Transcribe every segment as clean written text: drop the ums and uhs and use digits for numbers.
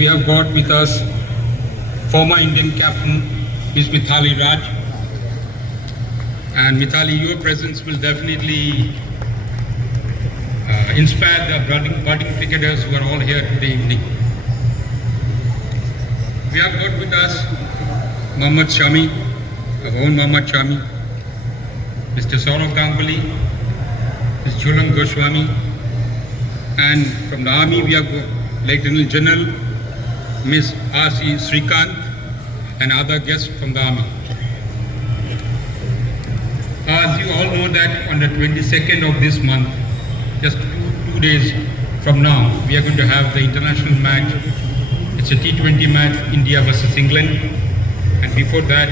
we have got with us former Indian captain, Ms. Mithali Raj. And Mithali, your presence will definitely inspire the budding cricketers who are all here today evening. We have got with us Mohammad Shami, our own Mohammad Shami, Mr. Saurav Ganguly, Ms. Jhulan Goswami, and from the army we have got Lieutenant General Ms. R.C. Srikanth and other guests from the army. As you all know that on the 22nd of this month, just two days from now, we are going to have the international match. It's a T20 match, India versus England. And before that,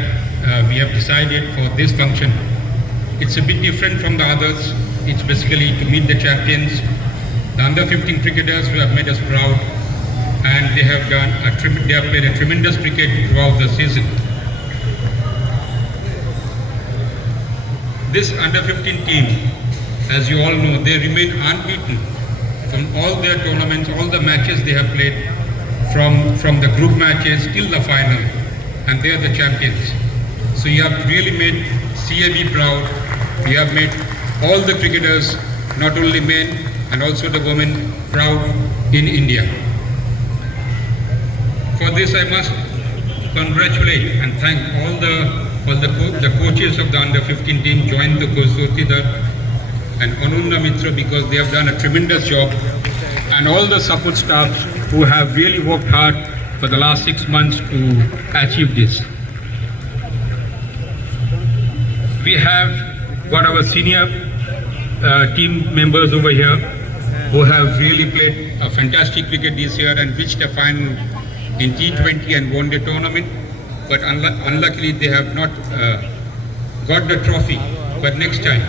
we have decided for this function. It's a bit different from the others. It's basically to meet the champions, the under-15 cricketers who have made us proud, and they have played a tremendous cricket throughout the season. This under-15 team, as you all know, they remain unbeaten from all their tournaments, all the matches they have played, from the group matches till the final, and they are the champions. So you have really made CAB proud. You have made all the cricketers, not only men and also the women, proud in India. For this I must congratulate and thank all the coaches of the under-15 team, joined the coach Sotidar and Anunda Mitra, because they have done a tremendous job, and all the support staff who have really worked hard for the last 6 months to achieve this. We have got our senior team members over here who have really played a fantastic cricket this year and reached a final in T20 and won the tournament, but unluckily they have not got the trophy. But next time.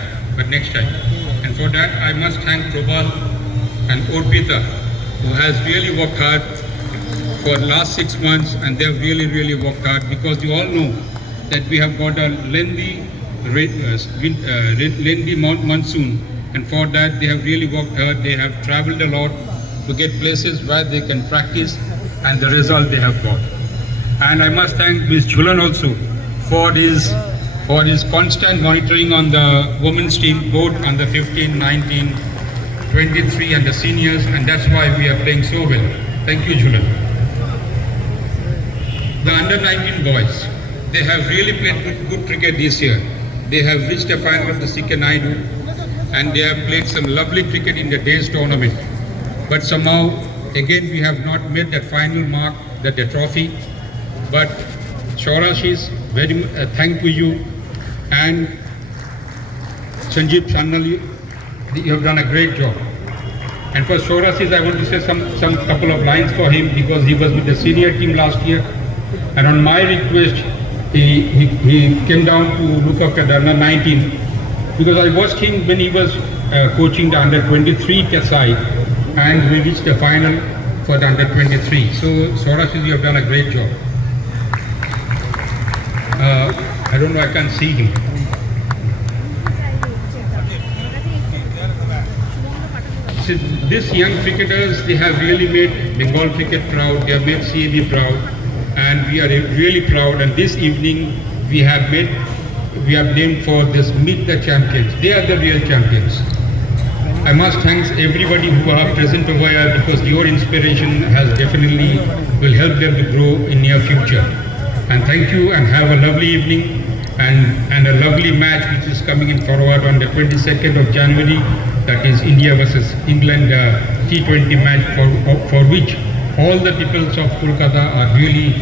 And for that I must thank Probal and Orpita, who has really worked hard for the last 6 months, and they have really worked hard, because you all know that we have got a lengthy monsoon, and for that they have really worked hard. They have travelled a lot to get places where they can practice, and the result they have got. And I must thank Ms. Jhulan also for his constant monitoring on the women's team, both under 15, 19, 23 and the seniors, and that's why we are playing so well. Thank you, Jhulan. The under-19 boys, they have really played good cricket this year. They have reached a final of the Sikka Naidu, and they have played some lovely cricket in the day's tournament. But somehow, again, we have not made that final mark, the trophy. But Shaurashis, very thank you, and Sanjeev Channali, you have done a great job. And for Shaurashis, I want to say some couple of lines for him, because he was with the senior team last year, and on my request, he came down to look after the under-19, because I watched him when he was coaching the under-23 side, and we reached the final for the under-23. So Shaurashis, you have done a great job. I don't know, I can't see him. So these young cricketers, they have really made Bengal cricket proud, they have made CAB proud, and we are really proud. And this evening we have named for this Meet the Champions. They are the real champions. I must thank everybody who are present over here, because your inspiration has definitely will help them to grow in near future. And thank you, and have a lovely evening, and a lovely match which is coming in forward on the 22nd of January. That is India versus England T20 match, for which all the peoples of Kolkata are really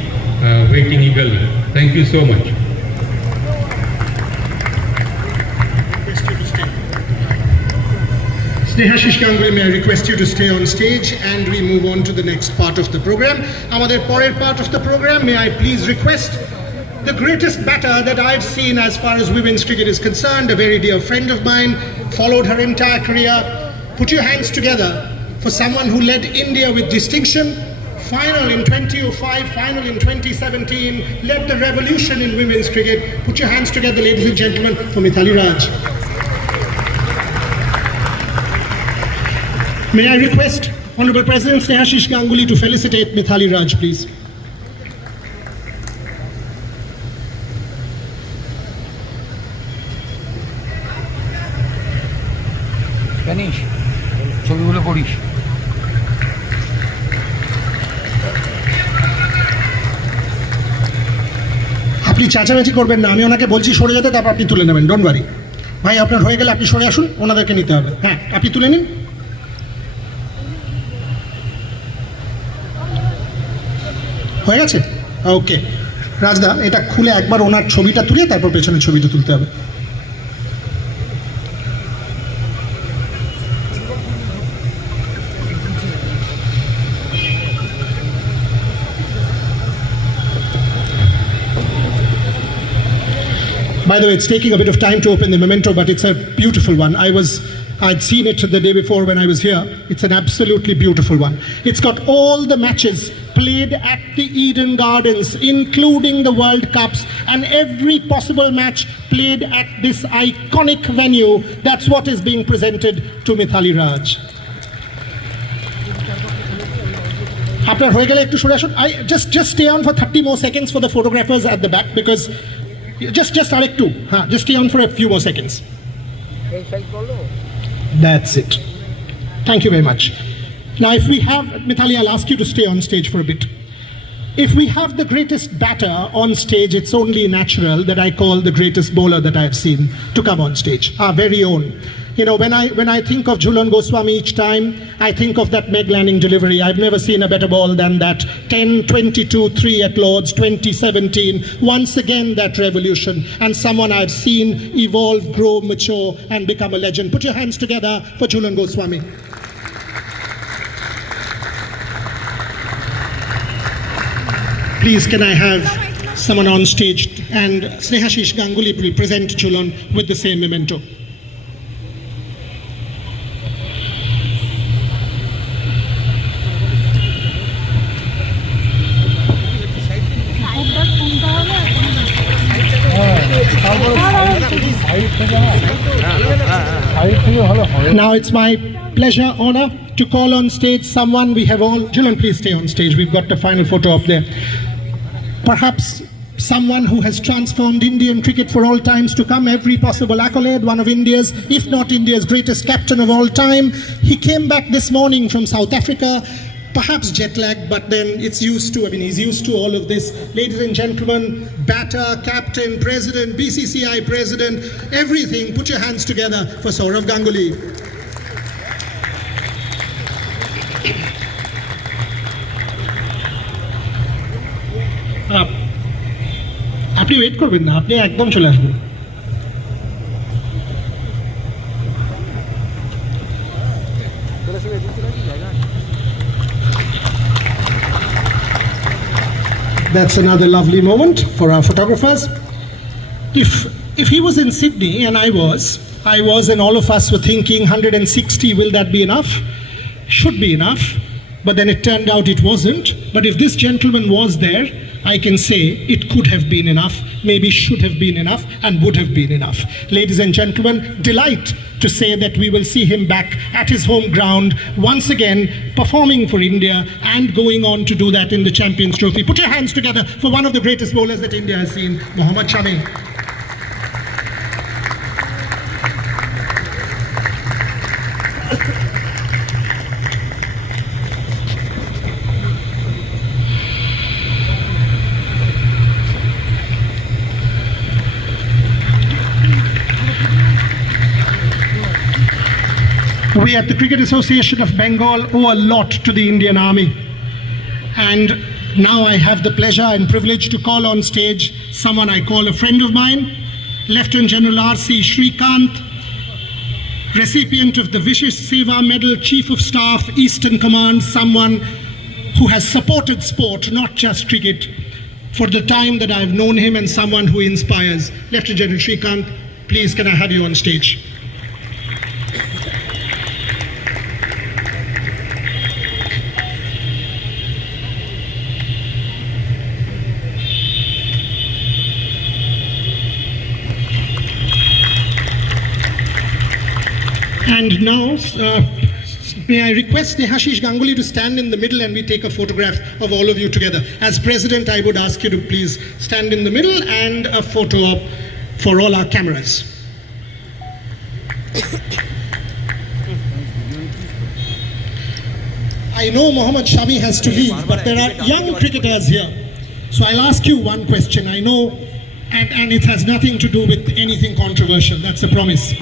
waiting eagerly. Thank you so much. Snehashish Ganguly, may I request you to stay on stage, and we move on to the next part of the program. Amader porer part of the program, may I please request the greatest batter that I've seen as far as women's cricket is concerned, a very dear friend of mine, followed her entire career. Put your hands together for someone who led India with distinction, final in 2005, final in 2017, led the revolution in women's cricket. Put your hands together, ladies and gentlemen, for Mithali Raj. May I request Honorable President Snehashish Ganguly to felicitate Mithali Raj, please. Spanish. ছবিগুলো করিস। আপনি চাচামেচি করবেন না, আমি ওনাকে বলছি সরে যেতে, তারপর আপনি তুলে নেবেন, ডোন্ট ওয়ারি। ভাই আপনার হয়ে গেলে আপনি সরে আসুন, ওনাদেরকে নিতে হবে। হ্যাঁ, আপনি তুলে নিন। হয়ে গেছে? ওকে রাজদা, এটা খুলে একবার ওনার ছবিটা তুলে তারপর পেছনের ছবিটা তুলতে হবে। By the way, it's taking a bit of time to open the memento, but it's a beautiful one. I'd seen it the day before when I was here. It's an absolutely beautiful one. It's got all the matches played at the Eden Gardens, including the World Cups, and every possible match played at this iconic venue. That's what is being presented to Mithali Raj. After হয়ে গেলে একটু সরে আসুন। I just stay on for 30 more seconds for the photographers at the back, because just আরেকটু, just stay on for a few more seconds. That's it. Thank you very much. Now, if we have, Mithali, I'll ask you to stay on stage for a bit. If we have the greatest batter on stage, it's only natural that I call the greatest bowler that I've seen to come on stage, our very own. You know, when I think of Jhulan Goswami each time, I think of that Meg Lanning delivery. I've never seen a better ball than that 10-22-3 at Lord's 2017. Once again, that revolution. And someone I've seen evolve, grow, mature, and become a legend. Put your hands together for Jhulan Goswami. Please, can I have someone on stage? And Snehashish Ganguly will present Jhulan with the same memento. Now it's my pleasure, honor to call on stage someone we have all. Jhulan, please stay on stage. We've got the final photo up there. Perhaps someone who has transformed Indian cricket for all times to come, every possible accolade, one of India's, if not India's greatest captain of all time. He came back this morning from South Africa, perhaps jet lag, but then it's used to, he's used to all of this. Ladies and gentlemen, batter, captain, president, BCCI president, everything. Put your hands together for Sourav Ganguly. আপনি wait করবেন না, আপনি একদম চলে আসবেন। That's another lovely moment for our photographers. If he was in Sydney and I was, and all of us were thinking 160, will that be enough? Should be enough, but then it turned out it wasn't. But if this gentleman was there, I can say it could have been enough, maybe should have been enough, and would have been enough. Ladies and gentlemen, delight to say that we will see him back at his home ground once again, performing for India and going on to do that in the Champions Trophy. Put your hands together for one of the greatest bowlers that India has seen, Mohammad Shami. We at the Cricket Association of Bengal owe a lot to the Indian Army. And now I have the pleasure and privilege to call on stage someone I call a friend of mine, Lieutenant General R.C. Shrikant, recipient of the Vishesh Seva Medal, Chief of Staff, Eastern Command, someone who has supported sport, not just cricket, for the time that I've known him, and someone who inspires. Lieutenant General Shrikant, please can I have you on stage? And now, May I request Dehashish Ganguly to stand in the middle and we take a photograph of all of you together. As President, I would ask you to please stand in the middle and a photo op for all our cameras. I know Mohammad Shami has to leave, but there are young cricketers here. So I'll ask you one question. I know, and it has nothing to do with anything controversial, that's a promise.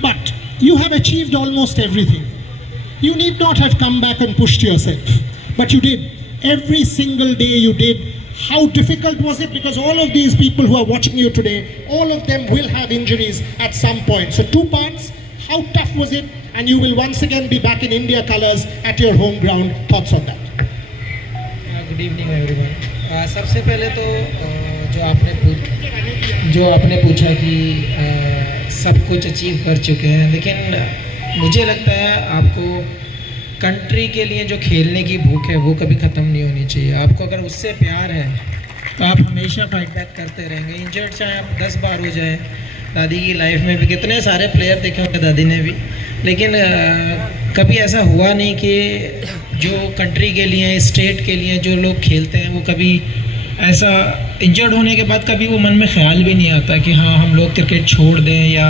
But you have achieved almost everything. You need not have come back and pushed yourself, but you did. Every single day you did. How difficult was it? Because all of these people who are watching you today, all of them will have injuries at some point. So two parts, how tough was it? And you will once again be back in India colours at your home ground. Thoughts on that? Good evening everyone. सबसे पहले तो जो आपने पूछा कि सब कुछ achieve कर चुके हैं, लेकिन मुझे लगता है आपको कंट्री के लिए जो खेलने की भूख है वो कभी ख़त्म नहीं होनी चाहिए। आपको अगर उससे प्यार है तो आप हमेशा फाइट बैक करते रहेंगे। इंजर्ड चाहे आप 10 बार हो जाए, दादी की लाइफ में भी कितने सारे प्लेयर देखे होंगे दादी ने भी, लेकिन कभी ऐसा हुआ नहीं कि जो कंट्री के लिए, स्टेट के लिए जो लोग खेलते हैं वो कभी ऐसा इंजर्ड होने के बाद कभी वो मन में ख्याल भी नहीं आता कि हाँ हम लोग क्रिकेट छोड़ दें या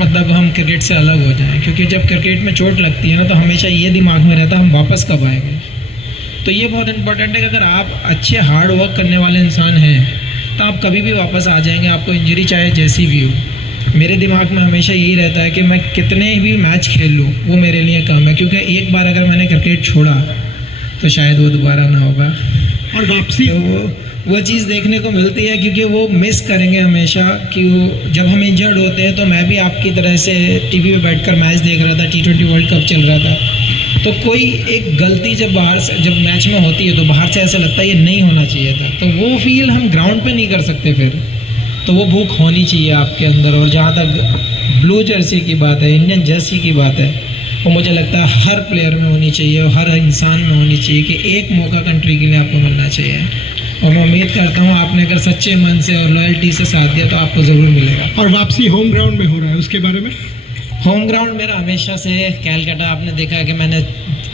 मतलब हम क्रिकेट से अलग हो जाएं। क्योंकि जब क्रिकेट में चोट लगती है ना तो हमेशा ये दिमाग में रहता है हम वापस कब आएंगे। तो ये बहुत इंपॉर्टेंट है कि अगर आप अच्छे हार्ड वर्क करने वाले इंसान हैं तो आप कभी भी वापस आ जाएंगे, आपको इंजरी चाहे जैसी भी हो। मेरे दिमाग में हमेशा यही रहता है कि मैं कितने भी मैच खेल लूँ वो मेरे लिए कम है, क्योंकि एक बार अगर मैंने क्रिकेट छोड़ा तो शायद वो दोबारा ना होगा। और वापसी तो वो चीज़ देखने को मिलती है, क्योंकि वो मिस करेंगे हमेशा कि वो जब हम इंजर्ड होते हैं तो मैं भी आपकी तरह से टीवी पे बैठकर मैच देख रहा था, T20 वर्ल्ड कप चल रहा था, तो कोई एक गलती जब मैच में होती है तो बाहर से ऐसा लगता है ये नहीं होना चाहिए था, तो वो फील हम ग्राउंड पे नहीं कर सकते फिर। तो वो भूख होनी चाहिए आपके अंदर। और जहाँ तक ब्लू जर्सी की बात है, इंडियन जर्सी की बात है, वो मुझे लगता है हर प्लेयर में होनी चाहिए और हर इंसान में होनी चाहिए कि एक मौका कंट्री के लिए आपको मिलना चाहिए। और मैं उम्मीद करता हूँ आपने अगर सच्चे मन से और लॉयल्टी से साथ दिया तो आपको ज़रूर मिलेगा। और वापसी होम ग्राउंड में हो रहा है, उसके बारे में? होम ग्राउंड मेरा हमेशा से कैलकाटा, आपने देखा कि मैंने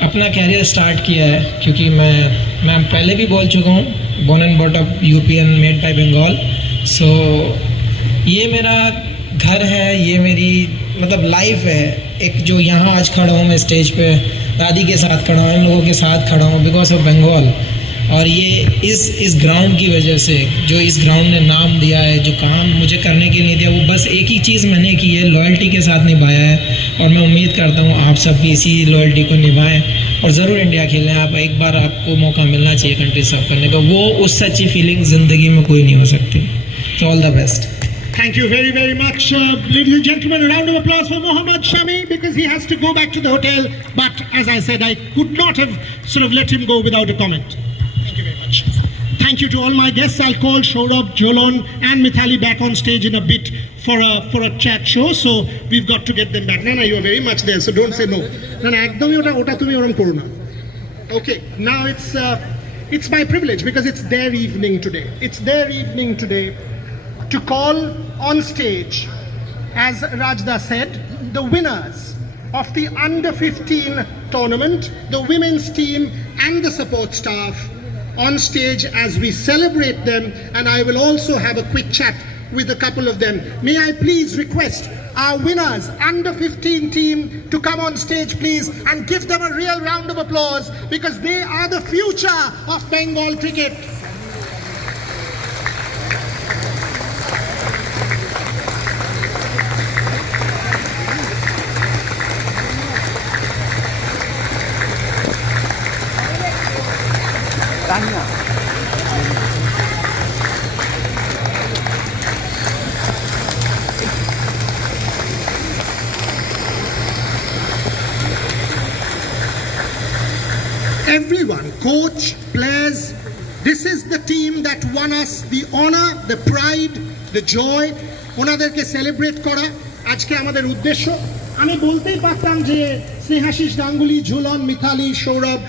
अपना कैरियर स्टार्ट किया है, क्योंकि मैं पहले भी बोल चुका हूँ, born and brought up UP and made by Bengal. सो ये मेरा घर है, ये मेरी मतलब लाइफ है। एक जो यहाँ आज खड़ा हूँ मैं स्टेज पे, दादी के साथ खड़ा हूँ, इन लोगों के साथ खड़ा हूँ बिकॉज ऑफ बंगाल। और ये इस ग्राउंड की वजह से, जो इस ग्राउंड ने नाम दिया है, जो काम मुझे करने के लिए दिया, वो बस एक ही चीज़ मैंने की है, लॉयल्टी के साथ निभाया है। और मैं उम्मीद करता हूँ आप सब भी इसी लॉयल्टी को निभाएं और ज़रूर इंडिया खेलें। आप एक बार आपको मौका मिलना चाहिए कंट्री सर्व करने का, वो उससे अच्छी फीलिंग ज़िंदगी में कोई नहीं हो सकती। So all the best. Thank you very, very much. Ladies and gentlemen, a round of applause for Mohammad Shami because he has to go back to the hotel. But as I said, I could not have sort of let him go without a comment. Thank you very much. Thank you to all my guests. I'll call Saurabh, Jolon and Mithali back on stage in a bit for a chat show. So we've got to get them back. Nana, you are very much there, so don't say no. Nana, ekdomi ota tumi oram koro na. Okay, now it's my privilege because it's their evening today. It's their evening today to call on stage, as Rajda said, the winners of the under-15 tournament, the women's team and the support staff on stage as we celebrate them, and I will also have a quick chat with a couple of them. May I please request our winners, under-15 team, to come on stage please and give them a real round of applause because they are the future of Bengal cricket. Everyone, coach, players, this is the team that won us the honor, the pride, the joy. ওনাদেরকে celebrate করা আজকে আমাদের উদ্দেশ্য। আমি বলতেই পারতাম যে Snehashis Ganguly, Jhulan, Mithali, Sourav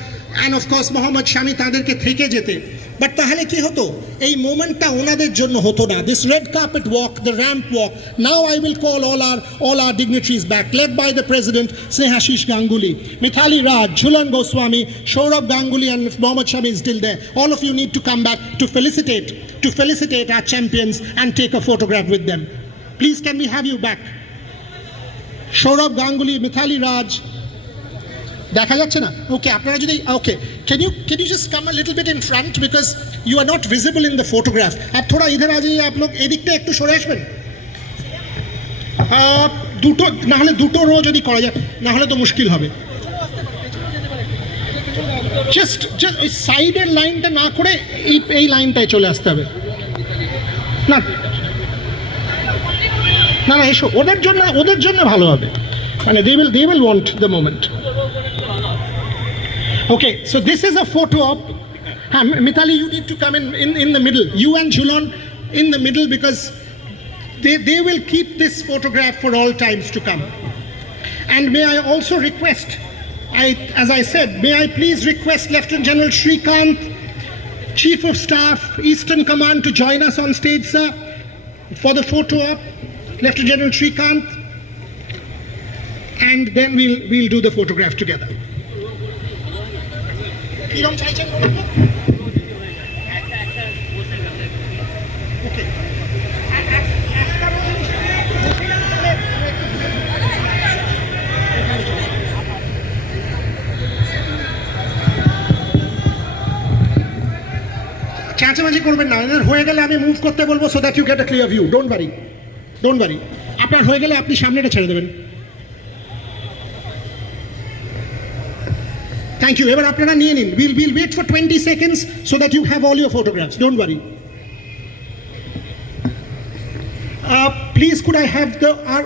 and of course Mohammad শামি তাদেরকে থেকে যেতে, বাট তাহলে কি হতো, এই মোমেন্টটা ওনাদের জন্য হতো না। This red carpet walk, the ramp walk, now I will call all our dignitaries back, led by the president Snehashish Ganguly, Mithali Raj, Jhulan Goswami, Saurabh Ganguly and Mohammad Shami is still there. All of you need to come back to felicitate our champions and take a photograph with them. Please, can we have you back? Saurabh Ganguly, Mithali Raj, দেখা যাচ্ছে না? ওকে, আপনারা যদি ওকে, can you just come a little bit in front because you are not visible in the photograph. आप थोड़ा इधर आ जाइए, आप लोग এদিকটা একটু সরে আসবেন। দুটো না হলে দুটো রো যদি করা যায়, না হলে তো মুশকিল হবে। জাস্ট সাইডের লাইনটা না করে এই লাইনটায় চলে আসতে হবে। না না না, এসো, ওদের জন্য ভালো হবে, মানে they will want the moment. Okay, so this is a photo op. Mithali, you need to come in the middle. You and Jhulan in the middle because they will keep this photograph for all times to come. And may I also request, as I said, may I please request Lieutenant General Srikanth, Chief of Staff, Eastern Command, to join us on stage, sir, for the photo op. Lieutenant General Srikanth, and then we'll do the photograph together. কিরম চাইছেন বলুন তো? ওকে, চেঁচামেচি করবেন না, হয়ে গেলে আমি মুভ করতে বলবো so that you get a clear view. Don't worry, আপনার হয়ে গেলে আপনি সামনেটা ছেড়ে দেবেন। Thank you. এবার আপনারা নিয়ে নিন। We'll wait for 20 seconds so that you have all your photographs. Don't worry. Please, could I have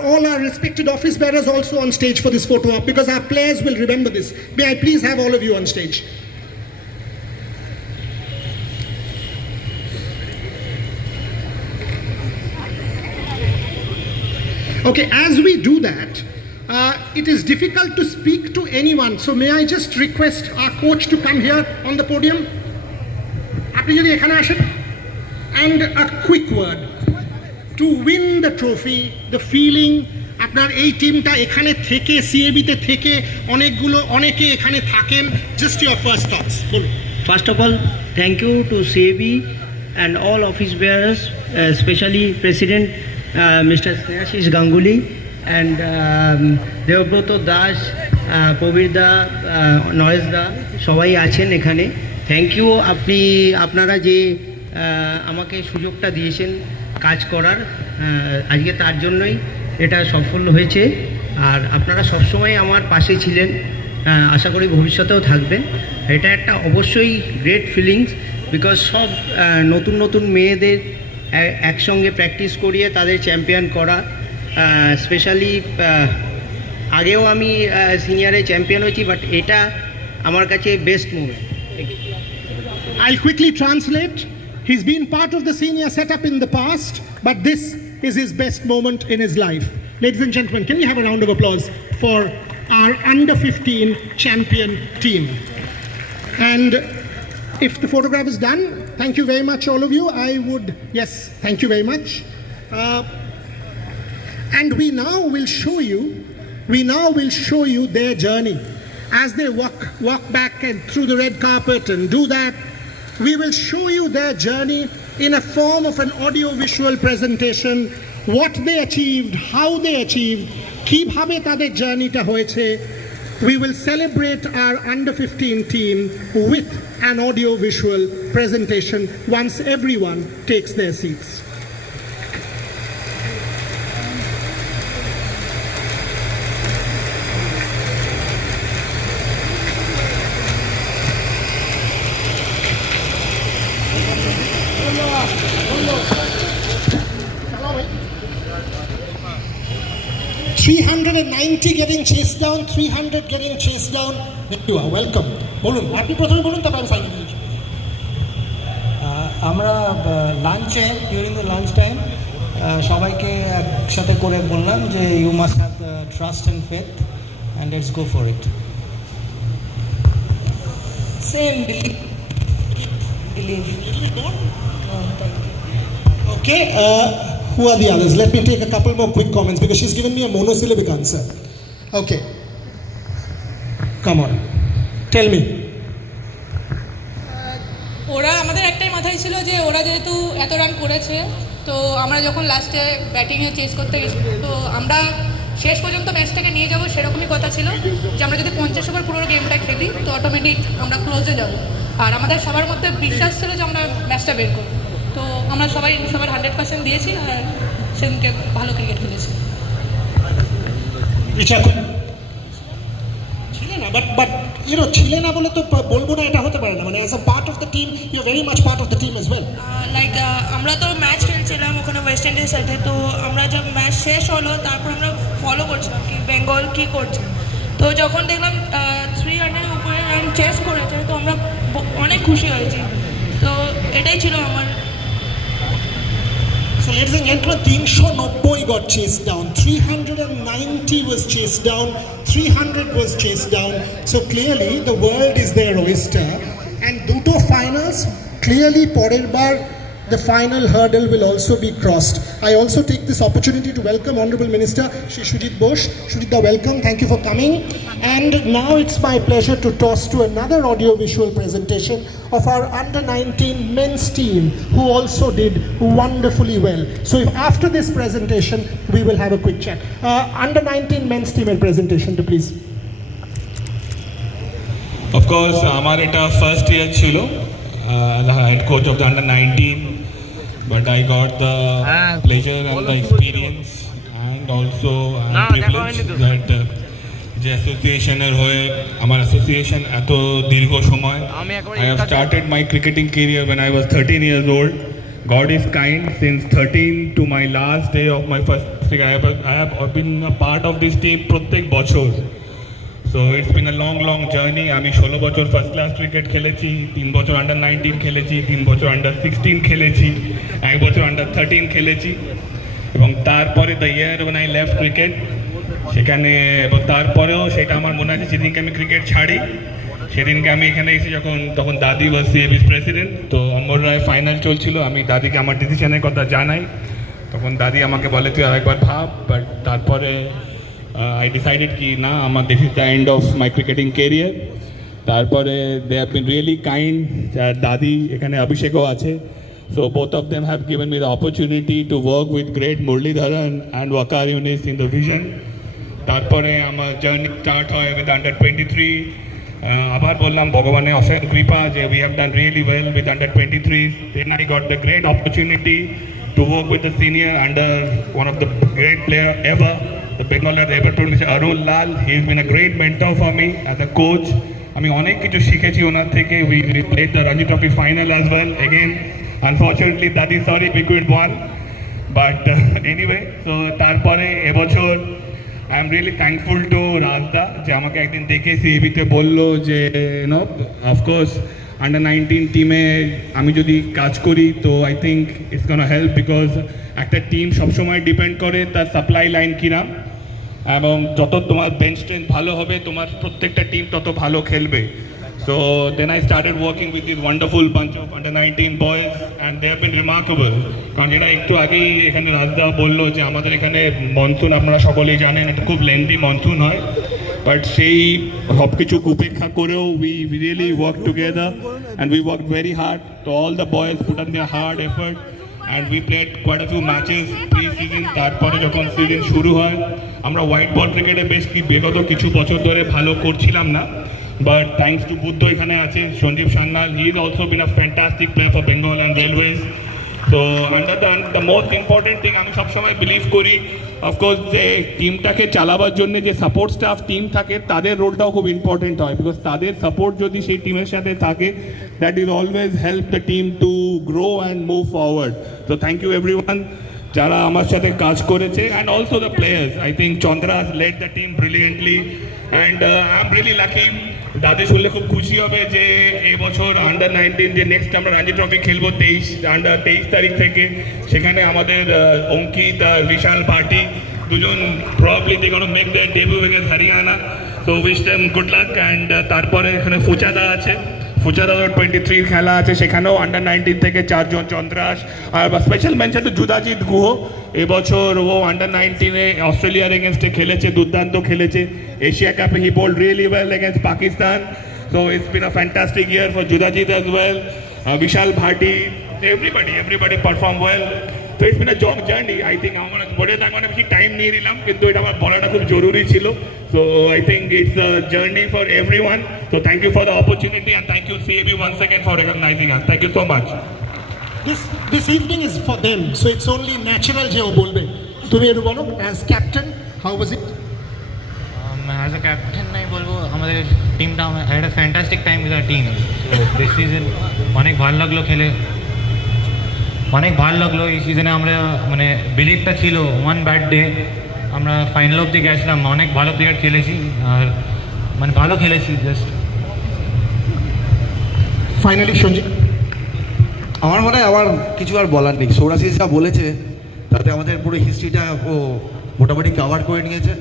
all our respected office bearers also on stage for this photo op, because our players will remember this. May I please have all of you on stage? Okay, as we do that, it is difficult to speak to anyone, so may I just request our coach to come here on the podium? Apni jodi ekhane ashen, and a quick word to win the trophy, the feeling আপনার এই টিমটা এখানে থেকে CAB তে থেকে অনেকে এখানে থাকেন, just your first thoughts বলুন। First of all, thank you to CAB and all office bearers, especially President Mr. Snehashish Ganguly and Debabrata Das, Prabir da, নয়েজ দা, সবাই আছেন এখানে। থ্যাংক ইউ, আপনারা যে আমাকে সুযোগটা দিয়েছেন কাজ করার, আজকে তার জন্যই এটা সফল হয়েছে। আর আপনারা সবসময় আমার পাশে ছিলেন, আশা করি ভবিষ্যতেও থাকবেন। এটা একটা অবশ্যই গ্রেট ফিলিংস, বিকজ সব নতুন মেয়েদের একসঙ্গে প্র্যাকটিস করিয়ে তাদের চ্যাম্পিয়ন করা, স্পেশালি আগেও আমি সিনিয়রে চ্যাম্পিয়ন হয়েছি, বাট এটা আমার কাছে best movement. I'll quickly translate. He's been part of the senior setup in the past, but this is his best moment in his life. Ladies and gentlemen, can you have a round of applause for our under 15 champion team? And if the photograph is done, thank you very much, all of you. Yes, thank you very much. And we now will show you their journey as they walk back and through the red carpet and do that. We will show you their journey in a form of an audio-visual presentation, what they achieved, how they achieved, কিভাবে তাদের জার্নিটা হয়েছে. We will celebrate our under 15 team with an audio-visual presentation once everyone takes their seats. Getting chased down, 300 getting chased down. You are welcome. বলুন, আপনি প্রথমে বলুন, তারপর আমি ফাইনাল বলছি। আমরা লাঞ্চে ডিউরিং দ্য লাঞ্চ টাইম সবাইকে একসাথে করে বললাম যে you must have the trust and faith and let's go for it. Same believe. Okay, who are the others? Let me take a couple more quick comments because she's given me a monosyllabic answer. Okay. Come on. Tell me. ওরা আমাদের একটাই মাথায় ছিল যে ওরা যেহেতু এত run করেছে, তো আমরা যখন লাস্টে ব্যাটিংয়ে চেস করতে গেছি, তো আমরা শেষ পর্যন্ত ম্যাচটাকে নিয়ে যাব, সেরকমই কথা ছিল যে আমরা যদি 50 ওভার পুরো গেমটা খেলি তো অটোমেটিক আমরা ক্লোজে যাব। আর আমাদের সবার মধ্যে বিশ্বাস ছিল যে আমরা ম্যাচটা বের করব, তো আমরা সবার 100% দিয়েছি আর সেদিনকে ভালো ক্রিকেট খেলেছি। ছিলে না, বাট ছিলে না বলে তো বলবো না এটা হতে পারে না, মানে as a part of the team you very much part of the team as well. Like আমরা তো ম্যাচ খেলছিলাম ওখানে ওয়েস্ট ইন্ডিজের সাথে, তো আমরা যখন ম্যাচ শেষ হলো তারপর আমরা ফলো করছিলাম কি বেঙ্গল কী করছে, তো যখন দেখলাম 300-এর উপরে রান চেস করেছে তো আমরা অনেক খুশি হয়েছি, তো এটাই ছিল আমার। So ladies and gentlemen, 390 got chased down, 390 was chased down, 300 was chased down. So clearly the world is their oyster. And duto finals, clearly porer bar the final hurdle will also be crossed. I also take this opportunity to welcome Honorable Minister Shri Shujit Bose. Shujit, welcome, thank you for coming. And now it's my pleasure to toss to another audio-visual presentation of our under-19 men's team who also did wonderfully well. So if after this presentation, we will have a quick chat. Under-19 men's team and presentation, please. Of course, আমার এটা first year ছিল as a head coach of the under-19, but I got the pleasure and the experience and also privilege that যে অ্যাসোসিয়েশনের হয়ে আমার association এত দীর্ঘ সময় I have started my cricketing career when I was 13 years old. God is kind, since 13 to my last day of my first league, I have been a part of this team প্রত্যেক বছর. So it's been a long journey. আমি 16 বছর first class cricket খেলেছি, 3 বছর under-19 খেলেছি, 3 বছর under-16 খেলেছি, 1 বছর under-13 খেলেছি, এবং তারপরে the year when I left cricket, সেখানে এবং তারপরেও সেটা আমার মনে আছে যেদিনকে আমি ক্রিকেট ছাড়ি সেদিনকে আমি এখানে এসে তখন দাদি ওয়াজ সিএবির প্রেসিডেন্ট, তো অমর রায় ফাইনাল চলছিল, আমি দাদিকে আমার ডিসিশনের কথা জানাই, তখন দাদি আমাকে বলে তুই আরেকবার ভাব, বাট তারপরে I decided ki na, this is the end of my cricketing career. তারপরে they have been really kind. Dadi এখানে অভিষেকও আছে, so both of them have given me the opportunity to work with great Muralidharan and Waqar Yunis in the vision. তারপরে আমার journey start হয় with under-23. আবার বললাম ভগবানের অশেষ কৃপা যে we have done really well with under-23s. Then I got the great opportunity to work with the senior under one of the great player ever, the Bengal has ever told me, Arun Lal. He's been a great mentor for me as a coach. আমি অনেক কিছু শিখেছি ওনার থেকে. We played the Ranji Trophy final as well. Again, unfortunately, Dadi, sorry, we couldn't won. But anyway, so তারপরে এবছর I am really thankful to Rajda যে আমাকে একদিন দেখে সিএবিতে বললো যে of course under-19 টিমে আমি যদি কাজ করি তো I think it's gonna help, because একটা টিম সবসময় ডিপেন্ড করে তার সাপ্লাই লাইন কিনা, এবং যত তোমার বেঞ্চ স্ট্রেংথ ভালো হবে তোমার প্রত্যেকটা টিম তত ভালো খেলবে. So then I started working with this wonderful bunch of under-19 boys and they have been remarkable. কারণ যেটা একটু আগেই এখানে রাজদা বললো যে আমাদের এখানে মনসুন আপনারা সকলেই জানেন এটা খুব লেন্দি মনসুন হয়, বাট সেই সব কিছু উপেক্ষা করেও we really worked together and we worked very hard. So all the boys put in their hard effort and we played quite a few matches pre-season. তারপরে যখন সিজন শুরু হয় আমরা হোয়াইট বল ক্রিকেটে বেশ বিগত কিছু বছর ধরে ভালো করছিলাম না, but thanks to বুদ্ধ এখানে আছে, Sanjeev Sanyal, he has also been a fantastic player for Bengal and Railways. So under the most important thing আমি সবসময় বিলিভ করি, অফকোর্স যে টিমটাকে চালাবার জন্য যে সাপোর্ট স্টাফ টিম থাকে তাদের রোলটাও খুব ইম্পর্টেন্ট হয়, বিকজ তাদের সাপোর্ট যদি সেই টিমের সাথে থাকে that will always help the team to grow and move forward. So thank you everyone যারা আমার সাথে কাজ করেছে, and also the players. I think Chandra has led the team brilliantly and I am really lucky. দাদি শুনলে খুব খুশি হবে যে এবছর under-19 যে নেক্সট আমরা রঞ্জি ট্রফি খেলবো 23 তারিখ থেকে, সেখানে আমাদের অঙ্কিত আর বিশাল ভাটি দুজন probably they gonna make their debut against Haryana. So wish them good luck. And তারপরে এখানে ফুচাদা আছে, ফুচার 23 খেলা আছে, সেখানেও আন্ডার 19 থেকে 4 জন চন্দ্রাস। আর স্পেশাল মেনশন টু যুদাজিৎ গুহ, এবছর ও আন্ডার 19-এ অস্ট্রেলিয়ার এগেনস্টে খেলেছে, দুর্দান্ত খেলেছে। এশিয়া কাপে he bowled really well against Pakistan. So it's been a fantastic year for Judajit as well. Vishal Bhati, everybody performed well. So it's been a long journey. I think আমার বলে তার বেশি টাইম নিয়ে নিলাম, কিন্তু এটা আমার বলাটা খুব জরুরি ছিল। So I think it's a journey for everyone. So thank you for the opportunity and thank you CAB once again for recognizing us. Thank you so much. This evening is for them, so it's only natural যে ও বলবে। তুমি একটু বলো, as captain, how was it? As a captain नहीं बोलबो, हमारे team टा had a fantastic time with our team. So this season অনেক ভালো লাগলো খেলে, অনেক ভালো লাগলো এই সিজনে। আমরা মানে বিলিভটা ছিল, ওয়ান ব্যাড ডে আমরা ফাইনাল অবধি গেছিলাম, অনেক ভালো প্লেয়ার খেলেছি আর মানে ভালো খেলেছি জাস্ট। ফাইনালি সঞ্জিত, আমার মনে হয় আমার কিছু আর বলার নেই। সৌরাশিস যা বলেছে তাতে আমাদের পুরো হিস্ট্রিটা ও মোটামুটি কভার করে নিয়েছে।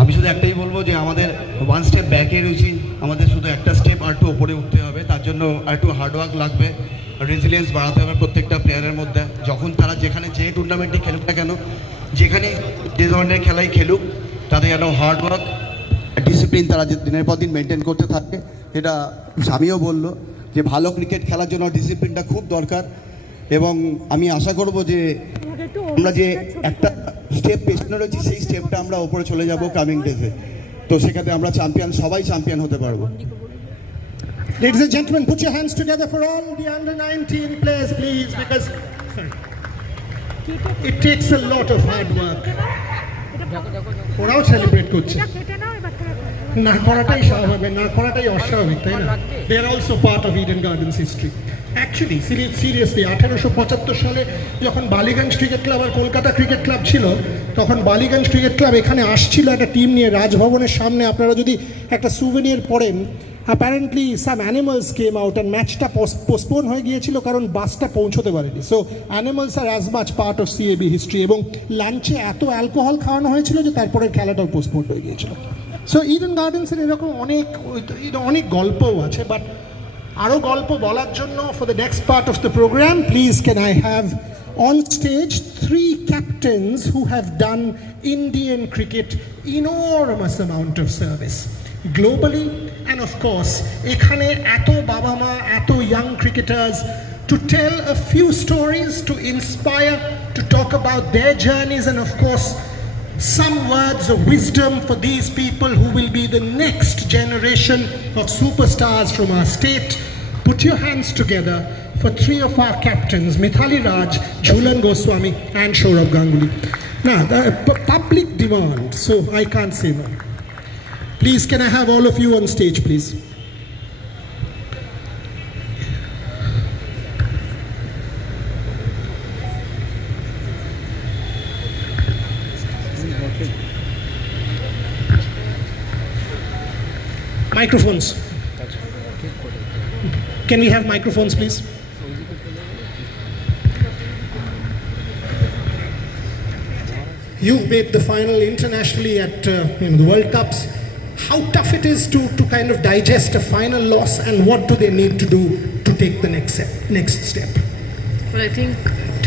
আমি শুধু একটাই বলবো যে আমাদের ওয়ান স্টেপ ব্যাকে রয়েছি, আমাদের শুধু একটা স্টেপ আর একটু ওপরে উঠতে হবে। তার জন্য আর একটু হার্ডওয়ার্ক লাগবে, রেজিলিয়েন্স বাড়াতে হবে প্রত্যেকটা প্লেয়ারের মধ্যে। যখন তারা যেখানে যে টুর্নামেন্টই খেলুক না কেন, যেখানে যে ধরনের খেলাই খেলুক, তাদের যেন হার্ডওয়ার্ক ডিসিপ্লিন তারা যে দিনের পর দিন মেনটেন করতে থাকে। এটা স্বামীও বললো যে ভালো ক্রিকেট খেলার জন্য ডিসিপ্লিনটা খুব দরকার। এবং আমি আশা করব যে আমরা যে একটা স্টেপ পেছনে রয়েছি, সেই স্টেপটা আমরা ওপরে চলে যাব কামিং ডেজে। তো সেখানে আমরা চ্যাম্পিয়ন, সবাই চ্যাম্পিয়ন হতে পারবো। ladies and gentlemen, put your hands together for all the under 19 players, please, because it takes a lot of hard work. ওরাও সেলিব্রেট করছে, না করাটাই স্বাভাবিক, না করাটাই অস্বাভাবিক, তাই না? They are also part of Eden Gardens history. Actually seriously 1875 সালে যখন বালিগঞ্জ ক্রিকেট ক্লাব আর কলকাতা ক্রিকেট ক্লাব ছিল, তখন বালিগঞ্জ ক্রিকেট ক্লাব এখানে আসছিল একটা টিম নিয়ে রাজভবনের সামনে। আপনারা যদি একটা সুভেনিয়ার পড়েন, apparently some animals came out and ম্যাচটা পোস্টপোন হয়ে গিয়েছিল কারণ বাসটা পৌঁছতে পারেনি। So animals are as much part of CAB history. এবং লাঞ্চে এত অ্যালকোহল খাওয়ানো হয়েছিল যে তারপরে খেলাটাও পোস্টপোন হয়ে গিয়েছিল। সো ইডেন গার্ডেন্সের এরকম অনেক গল্পও আছে, বাট আরও গল্প বলার জন্য for the next part of the program, please can I have on stage 3 captains who have done Indian cricket enormous amount of service globally, and of course ekhane eto baba ma eto young cricketers to tell a few stories, to inspire, to talk about their journeys, and of course some words of wisdom for these people who will be the next generation of superstars from our state. Put your hands together for 3 of our captains, Mithali Raj, Jhulan Goswami and Saurabh Ganguly. Now, the public demand, so I can't say no. Please, can I have all of you on stage, please? Microphones. Can we have microphones, please? You've made the final internationally at the World Cups. How tough it is to kind of digest a final loss, and what do they need to do to take the next step? Well, I think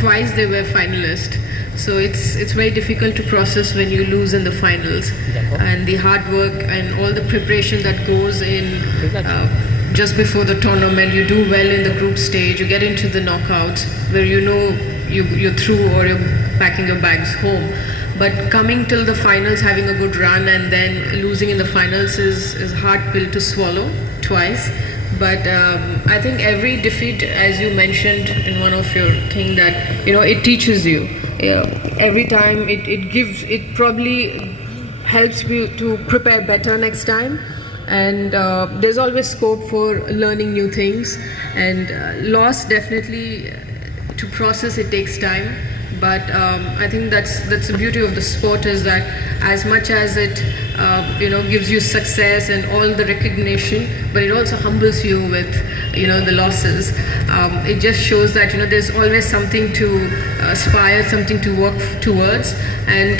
twice they were finalists, so it's very difficult to process when you lose in the finals, and the hard work and all the preparation that goes in just before the tournament. You do well in the group stage, you get into the knockouts where you know you're through or you're packing your bags home. But coming till the finals, having a good run and then losing in the finals is a hard pill to swallow twice. But I think every defeat, as you mentioned in one of your thing, that it teaches you. Every time it probably helps you to prepare better next time. And there's always scope for learning new things. And loss, definitely to process, it takes time. But I think that's the beauty of the sport, is that as much as it gives you success and all the recognition, but it also humbles you with the losses. It just shows that there's always something to aspire, something to work towards, and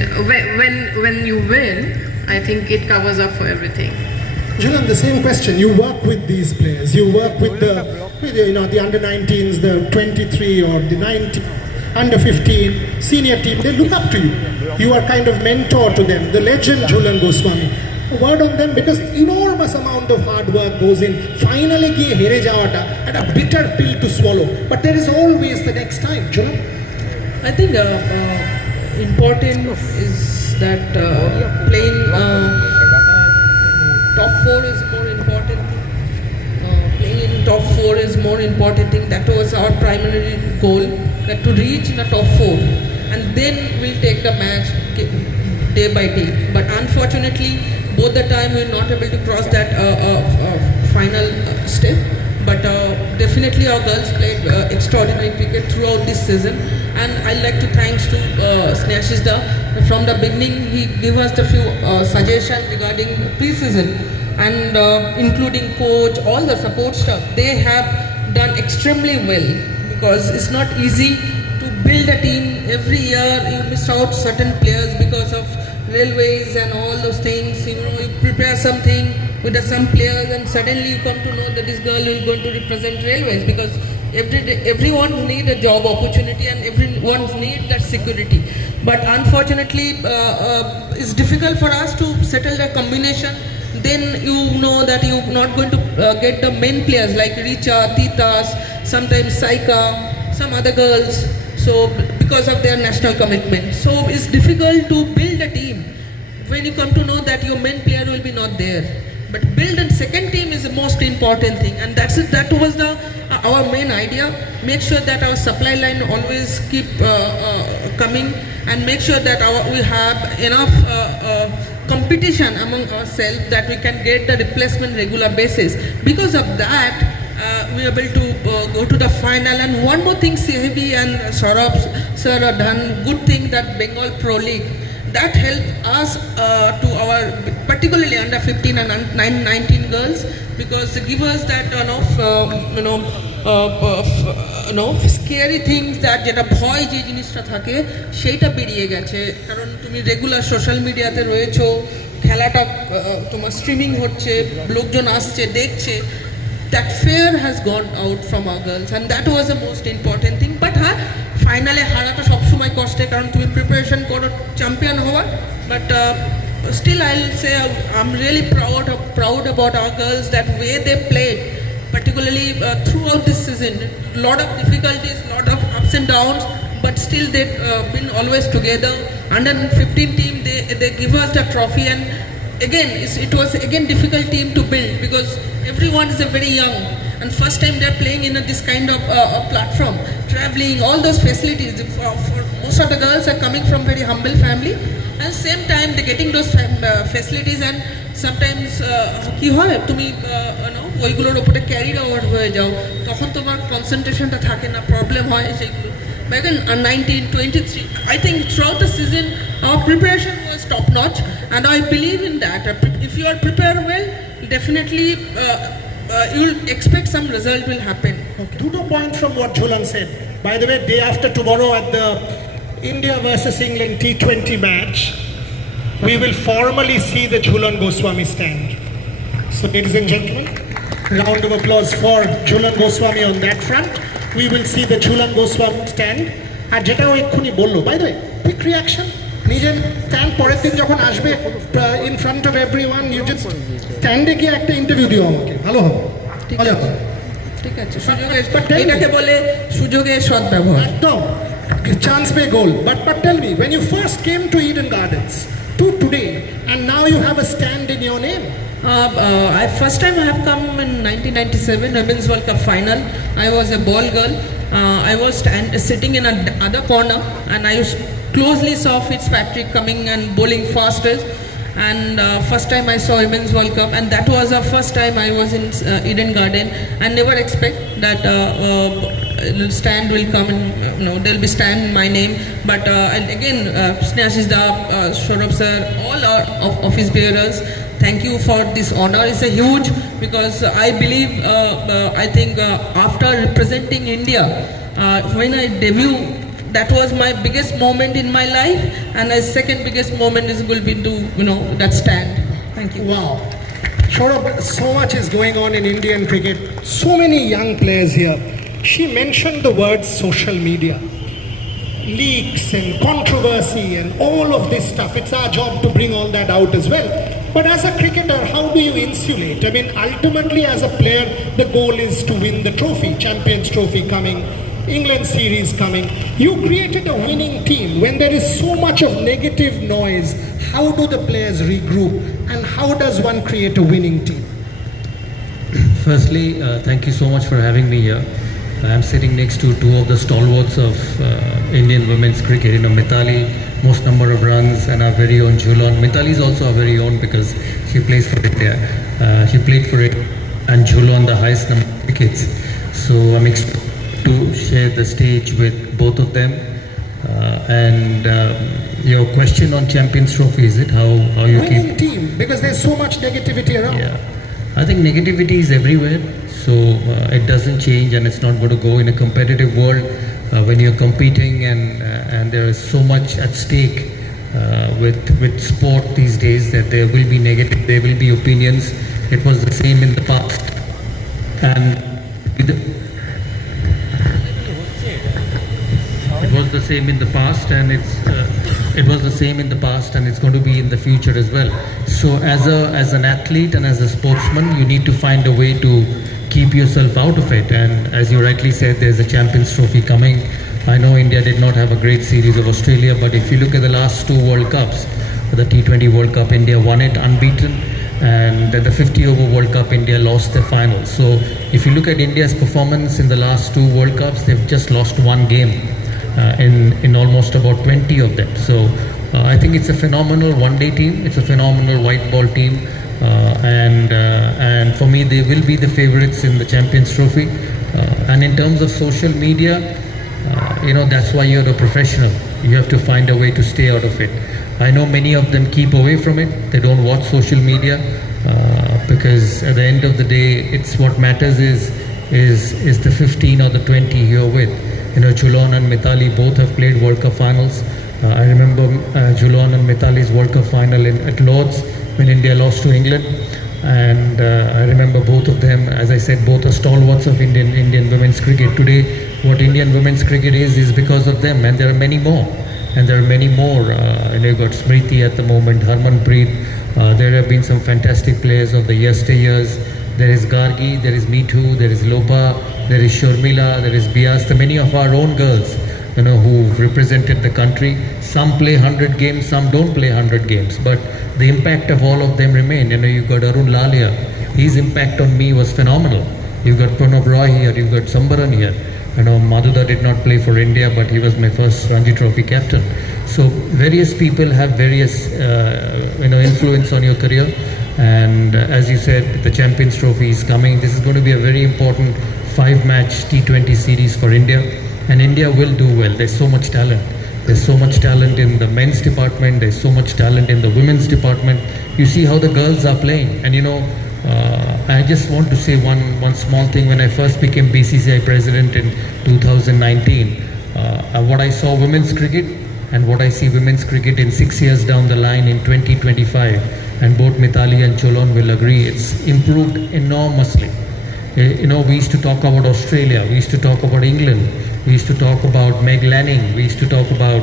when you win, I think it covers up for everything. Julian, the same question. You work with these players. You work with the under 19s, the 23 or the 19, under 15 senior team. They look up to you. You are kind of mentor to them. The legend Julian Goswami. A word on them, because enormous amount of hard work goes in. Finally, giye here jawata and a bitter pill to swallow. But there is always the next time. Julian. I think important is that playing top 4 is more important thing. Playing in top 4 is more important thing. That was our primary goal, that to reach in a top 4, and then we'll take the match day by day. But unfortunately, both the time we're not able to cross that final step. But definitely our girls played extraordinary cricket throughout this season, and I'd like to thanks to Snehashish Da. From the beginning, he gave us a few suggestions regarding pre-season, and including coach, all the support staff. They have done extremely well, because it's not easy to build a team. Every year you miss out certain players because of railways and all those things. You prepare something with some players, and suddenly you come to know that this girl is going to represent railways, because everyone need a job opportunity and everyone need that security. But unfortunately, it's difficult for us to settle the combination. Then you know that you're not going to get the main players like Richa, Titas, sometimes Saika, some other girls. So because of their national commitment, so it's difficult to build a team when you come to know that your main player will be not there. But build a second team is the most important thing, and that was our main idea. Make sure that our supply line always keep coming, and make sure that we have enough competition among ourselves, that we can get the replacement regular basis. Because of that, we are able to go to the final. And one more thing, Sehebi and Saurabh sir have done good thing, that Bengal Pro League. That helped us to our particularly under 15 and 19 girls, because they give us that scary things, that যেটা ভয় যে জিনিসটা থাকে সেইটা বেরিয়ে গেছে। কারণ তুমি রেগুলার সোশ্যাল মিডিয়াতে রয়েছো, খেলাটা তোমার স্ট্রিমিং হচ্ছে, লোকজন আসছে দেখছে। That fear has gone out from our girls, and that was the most important thing. But ফাইনালে হারাটা সবসময় কষ্টে, কারণ তুমি প্রিপারেশন করো চ্যাম্পিয়ন হওয়ার। But still I'll say I'm really proud about our girls, that way they played, particularly throughout this season. Lot of difficulties, lot of ups and downs, but still they've been always together. Under 15 team, they give us the trophy, and again it was again difficult team to build, because everyone is very young, and first time they're playing in this kind of platform, traveling, all those facilities. For most of the girls are coming from very humble family, and same time they're getting those facilities, and sometimes কি হয় তুমি ওইগুলোর উপরে carried over হয়ে যাও, তখন তোমার কনসেন্ট্রেশনটা থাকে না, প্রবলেম হয় সেইগুলো। But again, 19, 23, I think throughout the season our preparation was top notch, and I believe in that. If you are prepared well, definitely you'll expect some result will happen. Okay. To the point from what Julian said, by the way, day after tomorrow at the India versus England T20 match, we will formally see the Julian Goswami stand. So ladies and gentlemen, round of applause for Julian Goswami on that front. We will see the Julian Goswami stand. আর যেটাও এক্ষুনি বললো, by the way, quick reaction, নিজের stand পরের দিন যখন আসবে in front of everyone, you just স্ট্যান্ডে গিয়ে একটা ইন্টারভিউ দিও আমাকে, ভালো হবে, মজা হবে। ঠিক আছে, এটাকে বলে সুযোগের সদ্ব্যবহার। একদম, chance pe goal. But tell me, when you first came to Eden Gardens to today, and now you have a stand in your name. First time I have come in 1997 Women's World Cup final. I was a ball girl. I was sitting in another corner, and I closely saw Fitzpatrick coming and bowling fastest. And first time I saw Women's World Cup, and that was the first time I was in Eden Garden. I never expect that stand will come and there'll be stand in my name. But and again, Snehashish Da, Saurabh sir, all our office bearers, thank you for this honor. It's a huge, because I believe I think after representing India, when I debut, that was my biggest moment in my life, and my second biggest moment is going to be to that stand. Thank you. Wow. Saurabh, so much is going on in Indian cricket. So many young players here. She mentioned the word social media. Leaks and controversy and all of this stuff. It's our job to bring all that out as well. But as a cricketer, how do you insulate? I mean, ultimately as a player, the goal is to win the trophy. Champions Trophy coming, England series coming. You created a winning team. When there is so much of negative noise, how do the players regroup? And how does one create a winning team? Firstly, thank you so much for having me here. I'm sitting next to two of the stalwarts of Indian women's cricket. You know, Mithali, most number of runs, and our very own Jhulan. Mithali is also our very own because she plays for India. She played for it, and Jhulan the highest number of wickets. So I'm excited to share the stage with both of them. Your question on Champions Trophy, is it how you winning team, because there's so much negativity around. Yeah, I think negativity is everywhere, so it doesn't change, and it's not going to go in a competitive world. When you're competing and there is so much at stake with sport these days, that there will be negative, there will be opinions. It was the same in the past, and it was the same in the past, and it was the same in the past, and it's going to be in the future as well. So as an athlete and as a sportsman, you need to find a way to keep yourself out of it. And as you rightly said, there's a Champions Trophy coming. I know India did not have a great series of Australia, but if you look at the last two World Cups, the T20 World Cup, India won it unbeaten, and then the 50 over World Cup, India lost the final. So if you look at India's performance in the last two World Cups, they've just lost one game in almost about 20 of them. So I think it's a phenomenal one-day team. It's a phenomenal white ball team, and for me, they will be the favorites in the Champions Trophy. And in terms of social media, that's why you're a professional. You have to find a way to stay out of it. I know many of them keep away from it. They don't watch social media because at the end of the day, it's what matters is the 15 or the 20 you're with. Jhulan and Mithali both have played World Cup finals. I remember Jhulan and Mithali's World Cup final at Lord's when India lost to England. And I remember both of them, as I said, both are stalwarts of Indian women's cricket. Today, what Indian women's cricket is because of them, and there are many more. And there are many more. You've got Smriti at the moment, Harmanpreet. There have been some fantastic players of the yesteryears. There is Gargi, there is Meethu, there is Lopa, there is Shurmila, there is Bias. The many of our own girls, who've represented the country. Some play 100 games, some don't play 100 games. But the impact of all of them remain. You've got Arun Lalia. His impact on me was phenomenal. You've got Pranab Roy here, you've got Sambaran here. Madhuda did not play for India, but he was my first Ranji Trophy captain. So various people have various, influence on your career. And as you said, the Champions Trophy is coming. This is going to be a very important 5-match T20 series for India. And India will do well. There's so much talent. There's so much talent in the men's department. There's so much talent in the women's department. You see how the girls are playing. And I just want to say one small thing. When I first became BCCI president in 2019, what I saw women's cricket and what I see women's cricket in 6 years down the line in 2025, and both Mithali and Jhulan will agree, it's improved enormously. We used to talk about Australia, we used to talk about England, we used to talk about Meg Lanning, we used to talk about,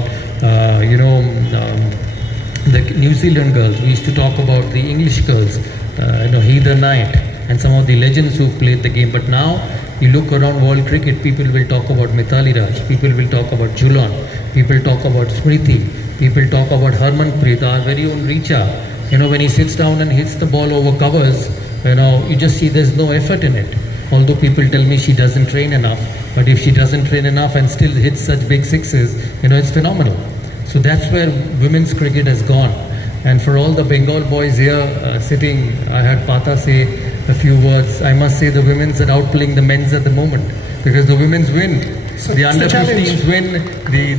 the New Zealand girls, we used to talk about the English girls, Heather Knight, and some of the legends who played the game. But now, you look around world cricket, people will talk about Mithali Raj, people will talk about Jhulan, people talk about Smriti, people talk about Harmanpreet, our very own Richa. When he sits down and hits the ball over covers, you just see there's no effort in it. Although people tell me she doesn't train enough, but if she doesn't train enough and still hits such big sixes, it's phenomenal. So that's where women's cricket has gone. And for all the Bengal boys here sitting, I had Pata say a few words. I must say the women's are outplaying the men's at the moment because the women's win. So the under 15s win.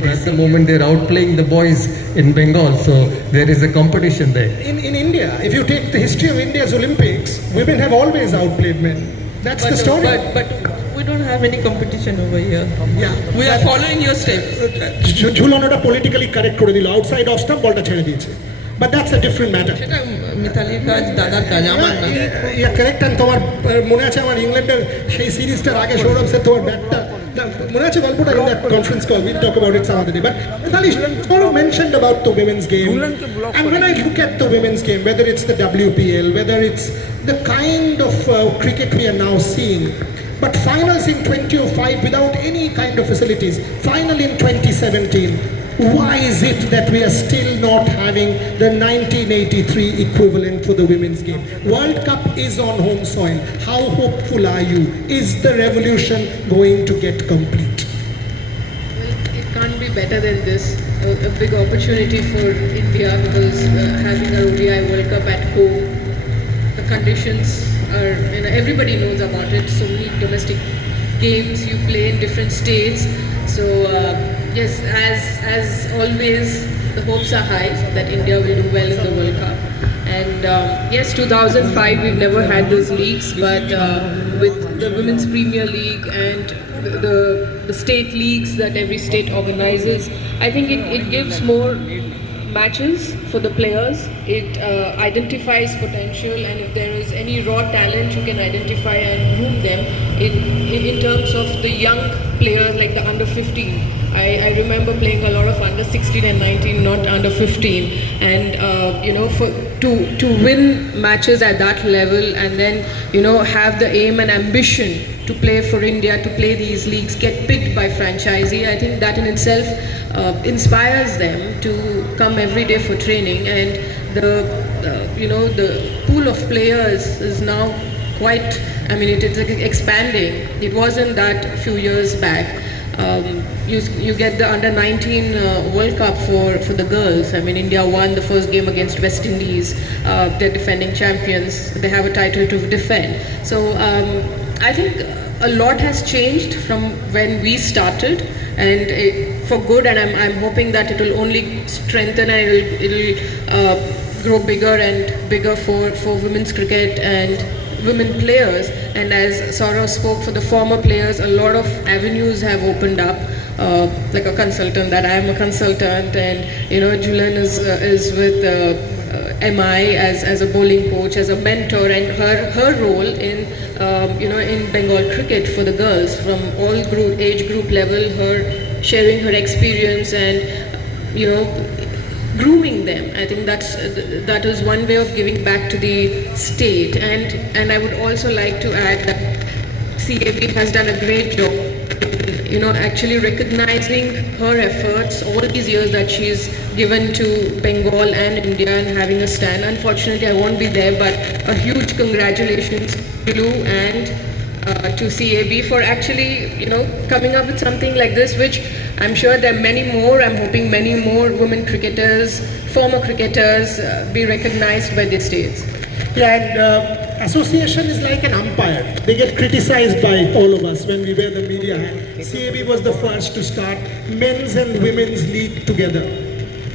At the moment they're outplaying the boys in Bengal. So there is a competition there. In India, if you take the history of India's Olympics, women have always outplayed men. That's the story. But we don't have any competition over here. Yeah. We are following your steps. ঝুলনটা politically correct করে দিল, outside off stump বলটা ছেড়ে দিয়েছে. But that's a different matter. সেটা মিতালির কাজ, দাদার কাজ, আমার না। কারেক্ট। অ্যান্ড তোমার মনে আছে আমার ইংল্যান্ডের সেই সিরিজটার আগে সৌরভ স্যার তোমার ব্যাটটা মনে আছে গল্পটা in that conference call, we'll talk about it some other day. But Mithali Saurav mentioned about the women's game, and when I look at the women's game, whether it's the WPL, whether it's the kind of cricket we are now seeing, but finals in 2005 without any kind of facilities, final in 2017, why is it that we are still not having the 1983 equivalent for the women's game? World Cup is on home soil. How hopeful are you? Is the revolution going to get complete? Well, it can't be better than this. A big opportunity for India because having a ODI World Cup at home, the conditions are, everybody knows about it. So many domestic games you play in different states. So yes, as always, the hopes are high that India will do well in the World Cup. And yes, 2005 we've never had those leagues, but with the Women's Premier League and the state leagues that every state organizes, I think it gives more matches for the players. It identifies potential, and if there is any raw talent, you can identify and groom them. In terms of the young players like the under 15, I remember playing a lot of under 16 and 19, not under 15, and to win matches at that level, and then have the aim and ambition to play for India, to play these leagues, get picked by franchisee. I think that in itself inspires them to come every day for training, and the pool of players is now quite, it's expanding. It wasn't that a few years back. You get the under 19 World Cup for the girls. India won the first game against West Indies. They're defending champions. They have a title to defend. So I think a lot has changed from when we started, and for good. And I'm hoping that it will only strengthen, and it'll grow bigger and bigger for women's cricket and women players. And as Saurav spoke, for the former players, a lot of avenues have opened up. Like a consultant, that I am a consultant, and Julian is with MI as a bowling coach, as a mentor, and her role in in Bengal cricket for the girls from all age group level, her sharing her experience and grooming them. I think that is one way of giving back to the state. And I would also like to add that CAB has done a great job actually recognizing her efforts all these years that she's given to Bengal and India, and having a stand. Unfortunately, I won't be there, but a huge congratulations to you and to CAB for actually coming up with something like this, which I'm sure there are many more. I'm hoping many more women cricketers, former cricketers be recognized by the states. Yeah, and association is like an umpire. They get criticized by all of us when we wear the media hat. CAB was the first to start men's and women's league together.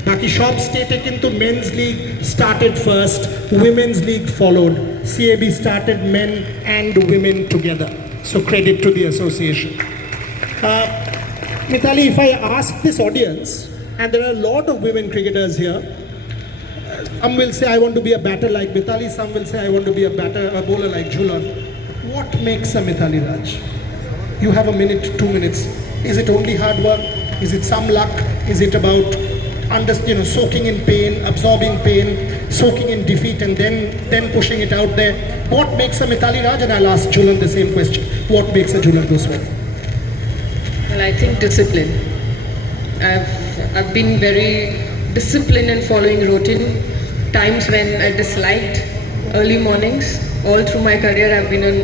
Baki shop state kintu men's league started first, women's league followed. CAB started men and women together. So credit to the association. Mithali, if I ask this audience, and there are a lot of women cricketers here, some will say I want to be a batter like Mithali, some will say I want to be a bowler like Jhulan. What makes a Mithali Raj? You have a minute, 2 minutes. Is it only hard work? Is it some luck? Is it about soaking in pain, absorbing pain, soaking in defeat, and then pushing it out there? What makes a Mithali Raj? And I'll ask Jhulan the same question. What makes a Jhulan Goswami? Well, I think discipline. I've been very disciplined in following routine. Times when I disliked early mornings. All through my career I've been an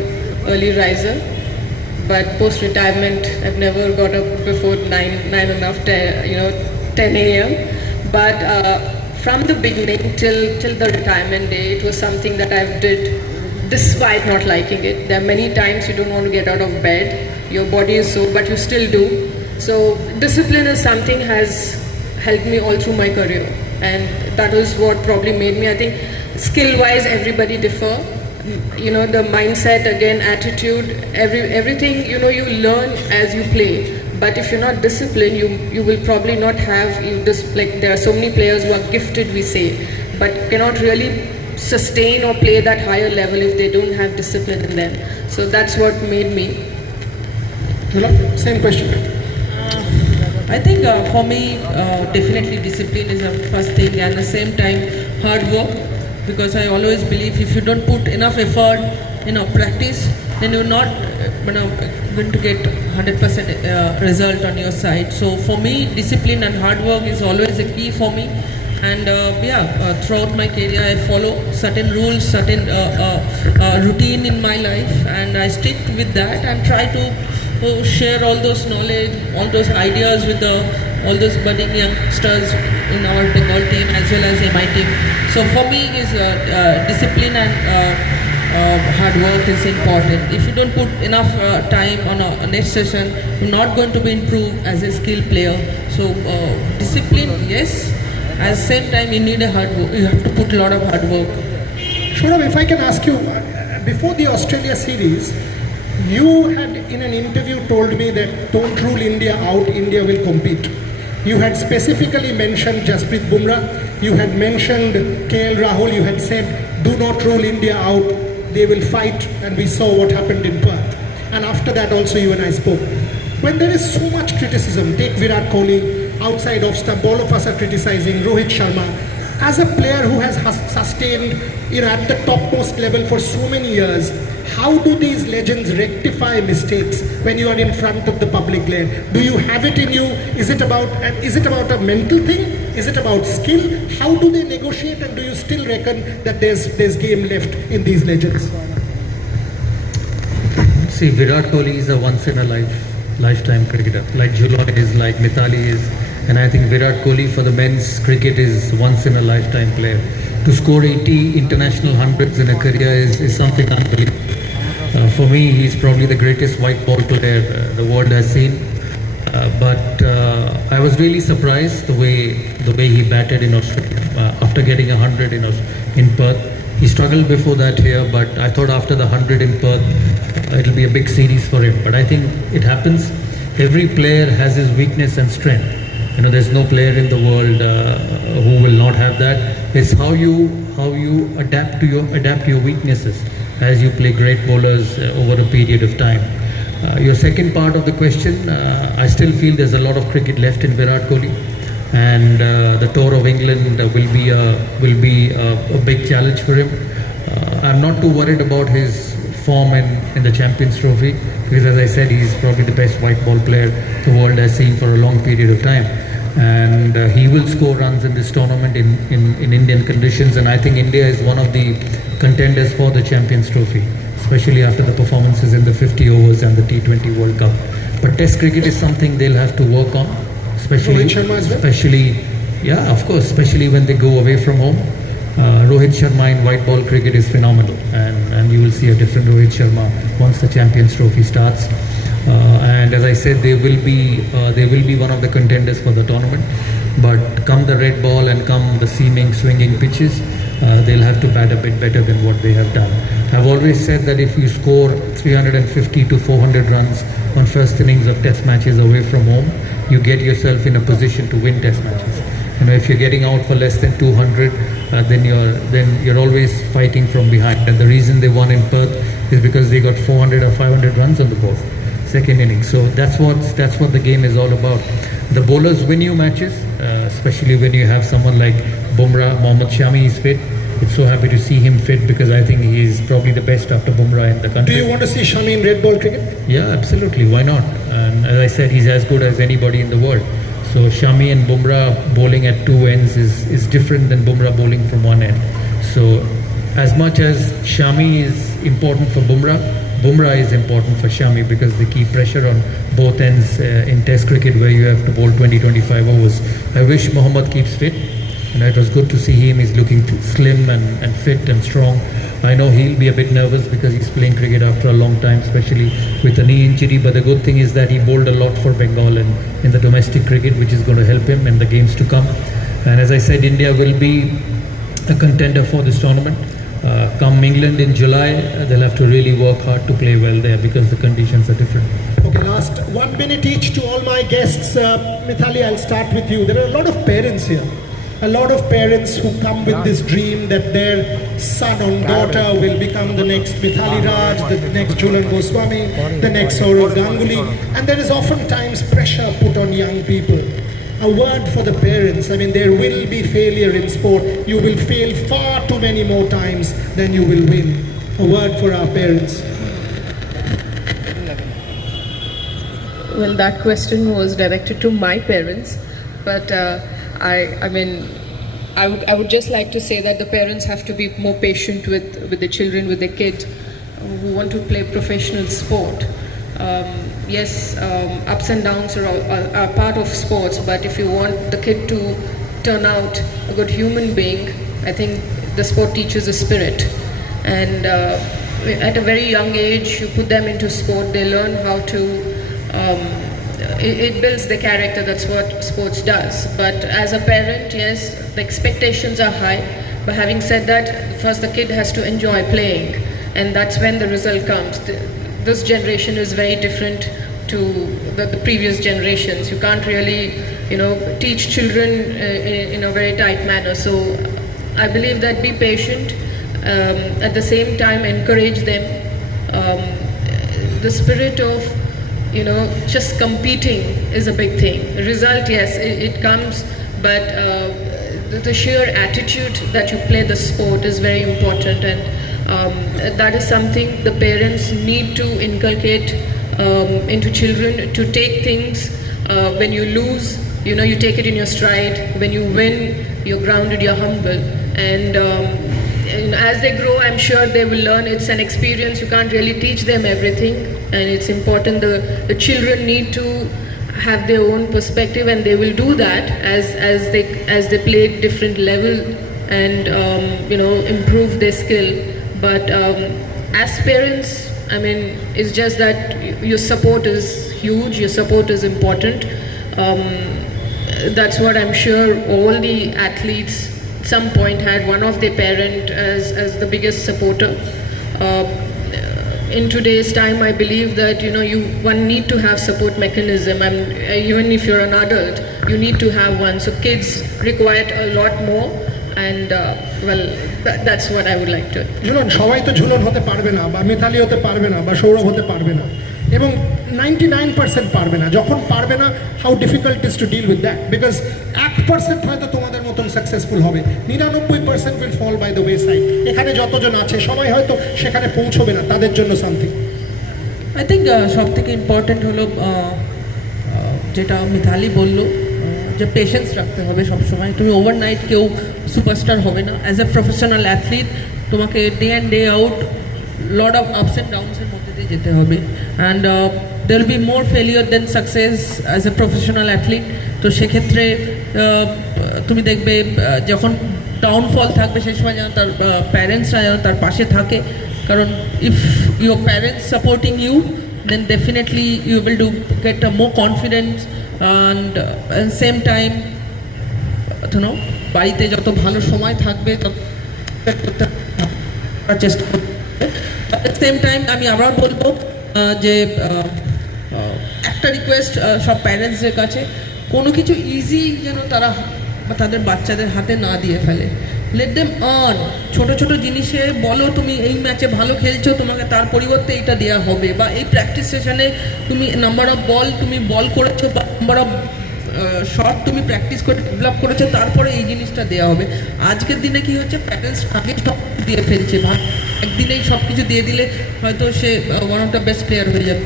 early riser, but post-retirement I've never got up before 10 a.m. But from the beginning till the retirement day, it was something that I've did despite not liking it. There are many times you don't want to get out of bed, your body is sore, but you still do. So discipline is something has helped me all through my career, and that was what probably made me. I think skill-wise everybody differ. The mindset, again, attitude, everything you learn as you play. But if you're not disciplined, you will probably not have like there are so many players who are gifted, we say. but cannot really sustain or play that higher level if they don't have discipline in them. So that's what made me. Same question. I think for me, definitely discipline is the first thing, and at the same time, hard work. Because I always believe if you don't put enough effort, practice, then you're not, going to get 100% result on your side. So for me, discipline and hard work is always a key for me. And throughout my career, I follow certain rules, certain routine in my life, and I stick with that and try to share all those knowledge, all those ideas with all those budding youngsters in our Bengal team as well as MI team. So for me, is discipline and hard work is important. If you don't put enough time on a next session, you're not going to be improved as a skilled player. So discipline, yes. At the same time, you need a hard work. You have to put a lot of hard work. Shourabh, if I can ask you, before the Australia series, you had in an interview told me that don't rule India out, India will compete. You had specifically mentioned Jasprit Bumrah, you had mentioned KL Rahul, you had said do not rule India out, they will fight, and we saw what happened in Perth. And after that also you and I spoke. When there is so much criticism, take Virat Kohli, outside off stump, all of us are criticizing Rohit Sharma. As a player who has sustained at the topmost level for so many years, how do these legends rectify mistakes when you are in front of the public glare? Do you have it in you? Is it about a mental thing? Is it about skill? How do they negotiate, and do you still reckon that there's game left in these legends? See, Virat Kohli is a once in a lifetime cricketer, like Jhulan is, like Mithali is, and I think Virat Kohli for the men's cricket is once in a lifetime player. To score 80 international hundreds in a career is something unbelievable. For me, he's probably the greatest white ball player the world has seen. But I was really surprised the way he batted in Australia after getting 100 in Perth. He struggled before that here, but I thought after the 100 in Perth, it'll be a big series for him. But I think it happens. Every player has his weakness and strength. There's no player in the world who will not have that. It's how you adapt to your weaknesses as you play great bowlers over a period of time. Your second part of the question, I still feel there's a lot of cricket left in Virat Kohli, and the tour of England will be a big challenge for him. I'm not too worried about his form in the Champions Trophy, because as I said, he's probably the best white ball player the world has seen for a long period of time, and he will score runs in this tournament in Indian conditions, and I think India is one of the contenders for the Champions Trophy, especially after the performances in the 50 overs and the T20 World Cup. But Test cricket is something they'll have to work on, especially when they go away from home. Rohit Sharma in white ball cricket is phenomenal, and you will see a different Rohit Sharma once the Champions Trophy starts. And as I said, they will be one of the contenders for the tournament. But come the red ball and come the seaming, swinging pitches, they'll have to bat a bit better than what they have done. I've always said that if you score 350 to 400 runs on first innings of Test matches away from home, you get yourself in a position to win Test matches. If you're getting out for less than 200, then you're always fighting from behind. And the reason they won in Perth is because they got 400 or 500 runs on the board, second innings. So that's what the game is all about. The bowlers win you matches, especially when you have someone like Bumrah. Mohammad Shami is fit. I'm so happy to see him fit, because I think he is probably the best after Bumrah in the country. Do you want to see Shami in red ball cricket? Yeah, absolutely. Why not? And as I said, he's as good as anybody in the world. So Shami and Bumrah bowling at two ends is different than Bumrah bowling from one end. So as much as Shami is important for Bumrah, Bumrah is important for Shami, because they keep pressure on both ends in Test cricket, where you have to bowl 20-25 overs. I wish Mohammad keeps fit, and it was good to see him. He's looking slim and fit and strong. I know he'll be a bit nervous because he's playing cricket after a long time, especially with a knee injury, but the good thing is that he bowled a lot for Bengal in the domestic cricket, which is going to help him in the games to come. And as I said, India will be a contender for this tournament. Come England in July, they'll have to really work hard to play well there, because the conditions are different. Okay, last 1 minute each to all my guests. Mithali, I'll start with you. There are a lot of parents here. a lot of parents who come with this dream that their son or daughter will become the next Mithali Raj, the next Jhulan Goswami, the next Sourav Ganguly, and there is oftentimes pressure put on young people. A word for the parents. I mean, there will be failure in sport. You will fail far too many more times than you will win. A word for our parents. Well, that question was directed to my parents, but I mean, I would just like to say that the parents have to be more patient with the children, with the kids who want to play professional sport. Yes, ups and downs are part of sports, but if you want the kid to turn out a good human being, I think the sport teaches a spirit. And at a very young age, you put them into sport, they learn how to it builds the character. That's what sports does. But as a parent, yes, the expectations are high. But having said that, first the kid has to enjoy playing, and that's when the result comes. This generation is very different to the previous generations. You can't really, teach children in a very tight manner. So I believe that be patient. At the same time, encourage them. The spirit of just competing is a big thing. Result, yes, it comes, but the sheer attitude that you play the sport is very important, and that is something the parents need to inculcate into children, to take things. When you lose, you take it in your stride. When you win, you're grounded, you're humble, and as they grow, I'm sure they will learn. It's an experience. You can't really teach them everything, and it's important. The children need to have their own perspective, and they will do that as they play at different level and improve their skill. But as parents, I mean, it's just that your support is huge. Your support is important. That's what I'm sure all the athletes some point had one of their parent as the biggest supporter. In today's time, I believe that one need to have support mechanism, and even if you're an adult, you need to have one. So kids require a lot more, and that's what I would like to. Jhulan সবাই তো ঝুলন হতে পারবে না, বা মিথালি হতে পারবে না, বা সৌরভ হতে পারবে না, এবং 99% পারবে না। যখন পারবে না, how difficult is to deal with that, because 1% হয়তো তোমাদের মতন সাকসেসফুল হবে, 99% will fall by the way side. এখানে যতজন আছে সবাই হয়তো সেখানে পৌঁছবে না, তাদের জন্য সামথিং। আই থিঙ্ক সব থেকে ইম্পর্টেন্ট হলো যেটা মিথালি বললো, যে পেশেন্স রাখতে হবে সবসময়। তুমি ওভারনাইট কেউ সুপারস্টার হবে না। অ্যাজ এ প্রফেশনাল অ্যাথলিট তোমাকে day and day out lot of ups and ডাউনসের মধ্যে দিয়ে যেতে হবে, and there will be more failure than success as a professional athlete. তো সেক্ষেত্রে তুমি দেখবে যখন ডাউনফল থাকবে সেই সময় যেন তার প্যারেন্টসরা যেন তার পাশে থাকে, কারণ if your parents supporting you, then definitely you will get a more confidence, and same time বাড়িতে যত ভালো সময় থাকবে তত চেষ্টা করতে। at the same time আমি আবার বলবো যে একটা রিকোয়েস্ট সব প্যারেন্টসদের কাছে, কোনো কিছু ইজি যেন তারা তাদের বাচ্চাদের হাতে না দিয়ে ফেলে। Let them earn. ছোটো ছোটো জিনিসে বলো তুমি এই ম্যাচে ভালো খেলছো, তোমাকে তার পরিবর্তে এইটা দেওয়া হবে, বা এই প্র্যাকটিস সেশনে তুমি নাম্বার অফ বল তুমি বল করেছো, বা নাম্বার অফ শট তুমি প্র্যাকটিস করে ডেভেলপ করেছো, তারপরে এই জিনিসটা দেওয়া হবে। আজকের দিনে কি হচ্ছে, প্যারেন্টস আগে সব দিয়ে ফেলছে, একদিনেই সব কিছু দিয়ে দিলে হয়তো সে one of the best player হয়ে যাবে।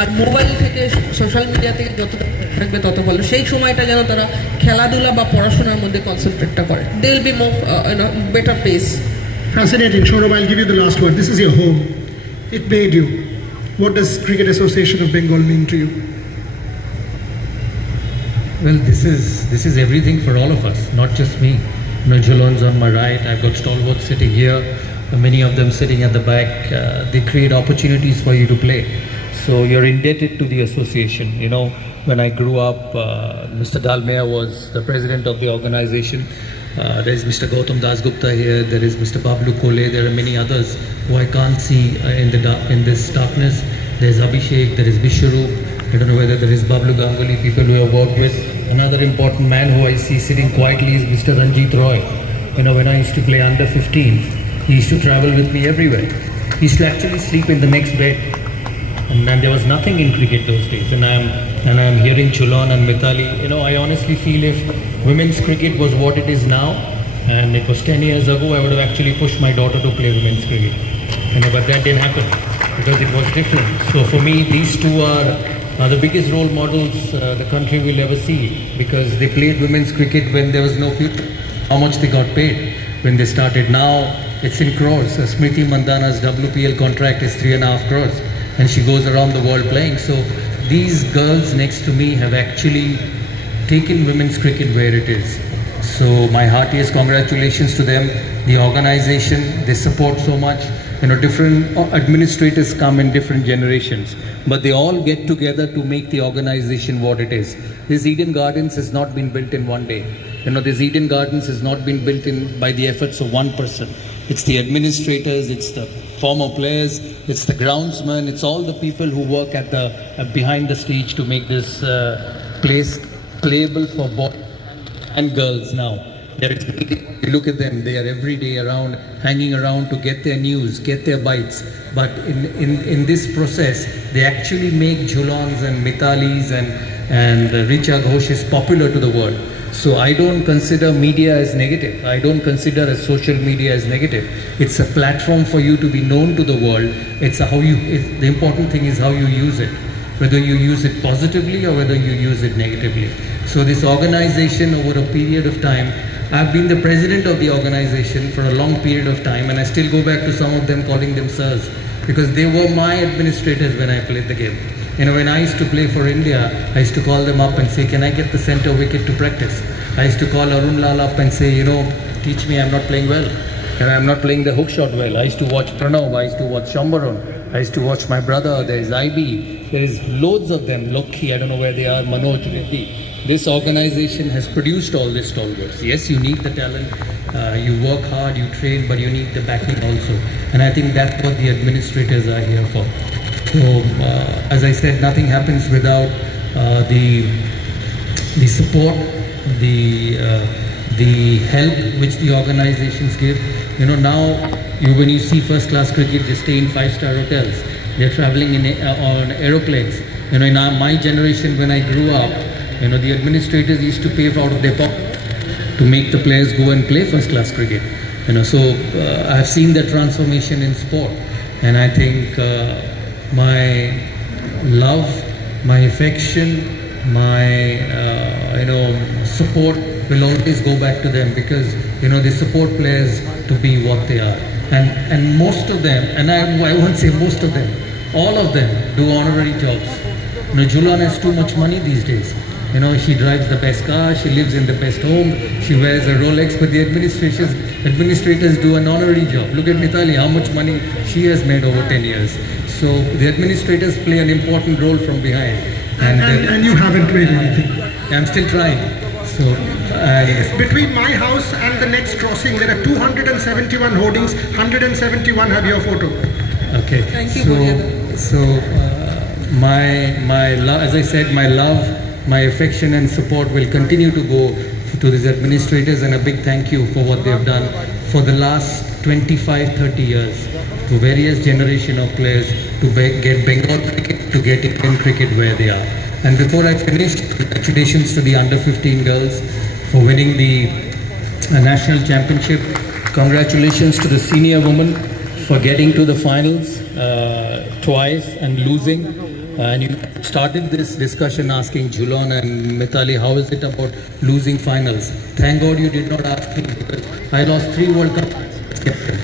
আর মোবাইল থেকে সোশ্যাল মিডিয়া থেকে যত থাকবে তত ভালো। সেই সময়টা যেন তারা খেলাধুলা বা পড়াশোনার মধ্যে কনসেন্ট্রেটটা করে। They will be more better pace. Fascinating. Saurav, I'll give you the last word. This is your home. It made you. What does Cricket Association of Bengal mean to you? Well, this is everything for all of us, not just me. Jhulan's on my right, I've got stalwarts sitting here, many of them sitting at the back. They create opportunities for you to play. So you're indebted to the association. When I grew up, Mr. Dalmia was the president of the organization. There is Mr. Gautam Dasgupta here, there is Mr. Bablu Kole, there are many others who I can't see in this darkness. There's Abhishek, there is Vishwaroop, I don't know whether there is Bablu Ganguly, people who have worked with. Another important man who I see sitting quietly is Mr. Ranjit Roy. You know, when I used to play under 15, he used to travel with me everywhere. He used to actually sleep in the next bed. And there was nothing in cricket those days. And I am hearing Jhulan and Mithali. You know, I honestly feel if women's cricket was what it is now, and it was 10 years ago, I would have actually pushed my daughter to play women's cricket. You know, but that didn't happen because it was different. So for me, these two are the biggest role models the country will ever see, because they played women's cricket when there was no future. How much they got paid when they started. Now it's in crores. Smriti Mandhana's WPL contract is 3.5 crores, and she goes around the world playing. So these girls next to me have actually taken women's cricket where it is. So my heartiest congratulations to them. The organization, they support so much. You know, different administrators come in different generations, but they all get together to make the organization what it is. This Eden Gardens has not been built in one day. You know, this Eden Gardens has not been built in by the efforts of one person. It's the administrators, it's the former players, it's the groundsmen, it's all the people who work at the behind the stage to make this place playable for boys and girls now. You look at them, they are every day around, hanging around to get their news, get their bites. But in this process, they actually make Jhulans and Mithalis and Richa Ghoshes popular to the world. So I don't consider media as negative. I don't consider as social media as negative. It's a platform for you to be known to the world. The important thing is how you use it. Whether you use it positively or whether you use it negatively. So this organization, over a period of time, I've been the president of the organization for a long period of time, and I still go back to some of them calling them sirs, because they were my administrators when I played the game. You know, when I used to play for India, I used to call them up and say, can I get the center wicket to practice? I used to call Arun Lal up and say, you know, teach me, I'm not playing well. And I'm not playing the hook shot well. I used to watch Pranav, I used to watch Shambaran, I used to watch my brother, there is IB, there is loads of them, Lokhi, I don't know where they are, Manoj, Riddhi. This organization has produced all these stalwarts. Yes, you need the talent, you work hard, you train, but you need the backing also. And I think that's what the administrators are here for. So, as I said, nothing happens without the support, the help which the organizations give. You know, now when you see first class cricket, they stay in 5-star hotels. They're traveling on aeroplanes. You know, in my generation, when I grew up, you know, the administrators used to pay out of their pocket to make the players go and play first class cricket. You know, so I've seen the transformation in sport, and I think my love, my affection, my support will always go back to them, because you know, they support players to be what they are, and most of them, and I won't say most of them, all of them do honorary jobs. You know, Jhulan has too much money these days. You know, she drives the best car, she lives in the best home, she wears a Rolex, but the administrators do an honorary job. Look at Mithali, how much money she has made over 10 years. So the administrators play an important role from behind. And you haven't made anything. I'm still trying. So between my house and the next crossing, there are 271 hoardings, 171 have your photo. Okay. Thank you. So my love, as I said, my love, my affection and support will continue to go to these administrators, and a big thank you for what they have done for the last 25-30 years to various generation of players to get Bengal cricket, to get Indian cricket where they are. And before I finish, congratulations to the under-15 girls for winning the national championship. Congratulations to the senior women for getting to the finals twice and losing. And you started this discussion asking Jhulan and Mithali, how is it about losing finals? Thank God you did not ask me, because I lost 3 World Cup as captain.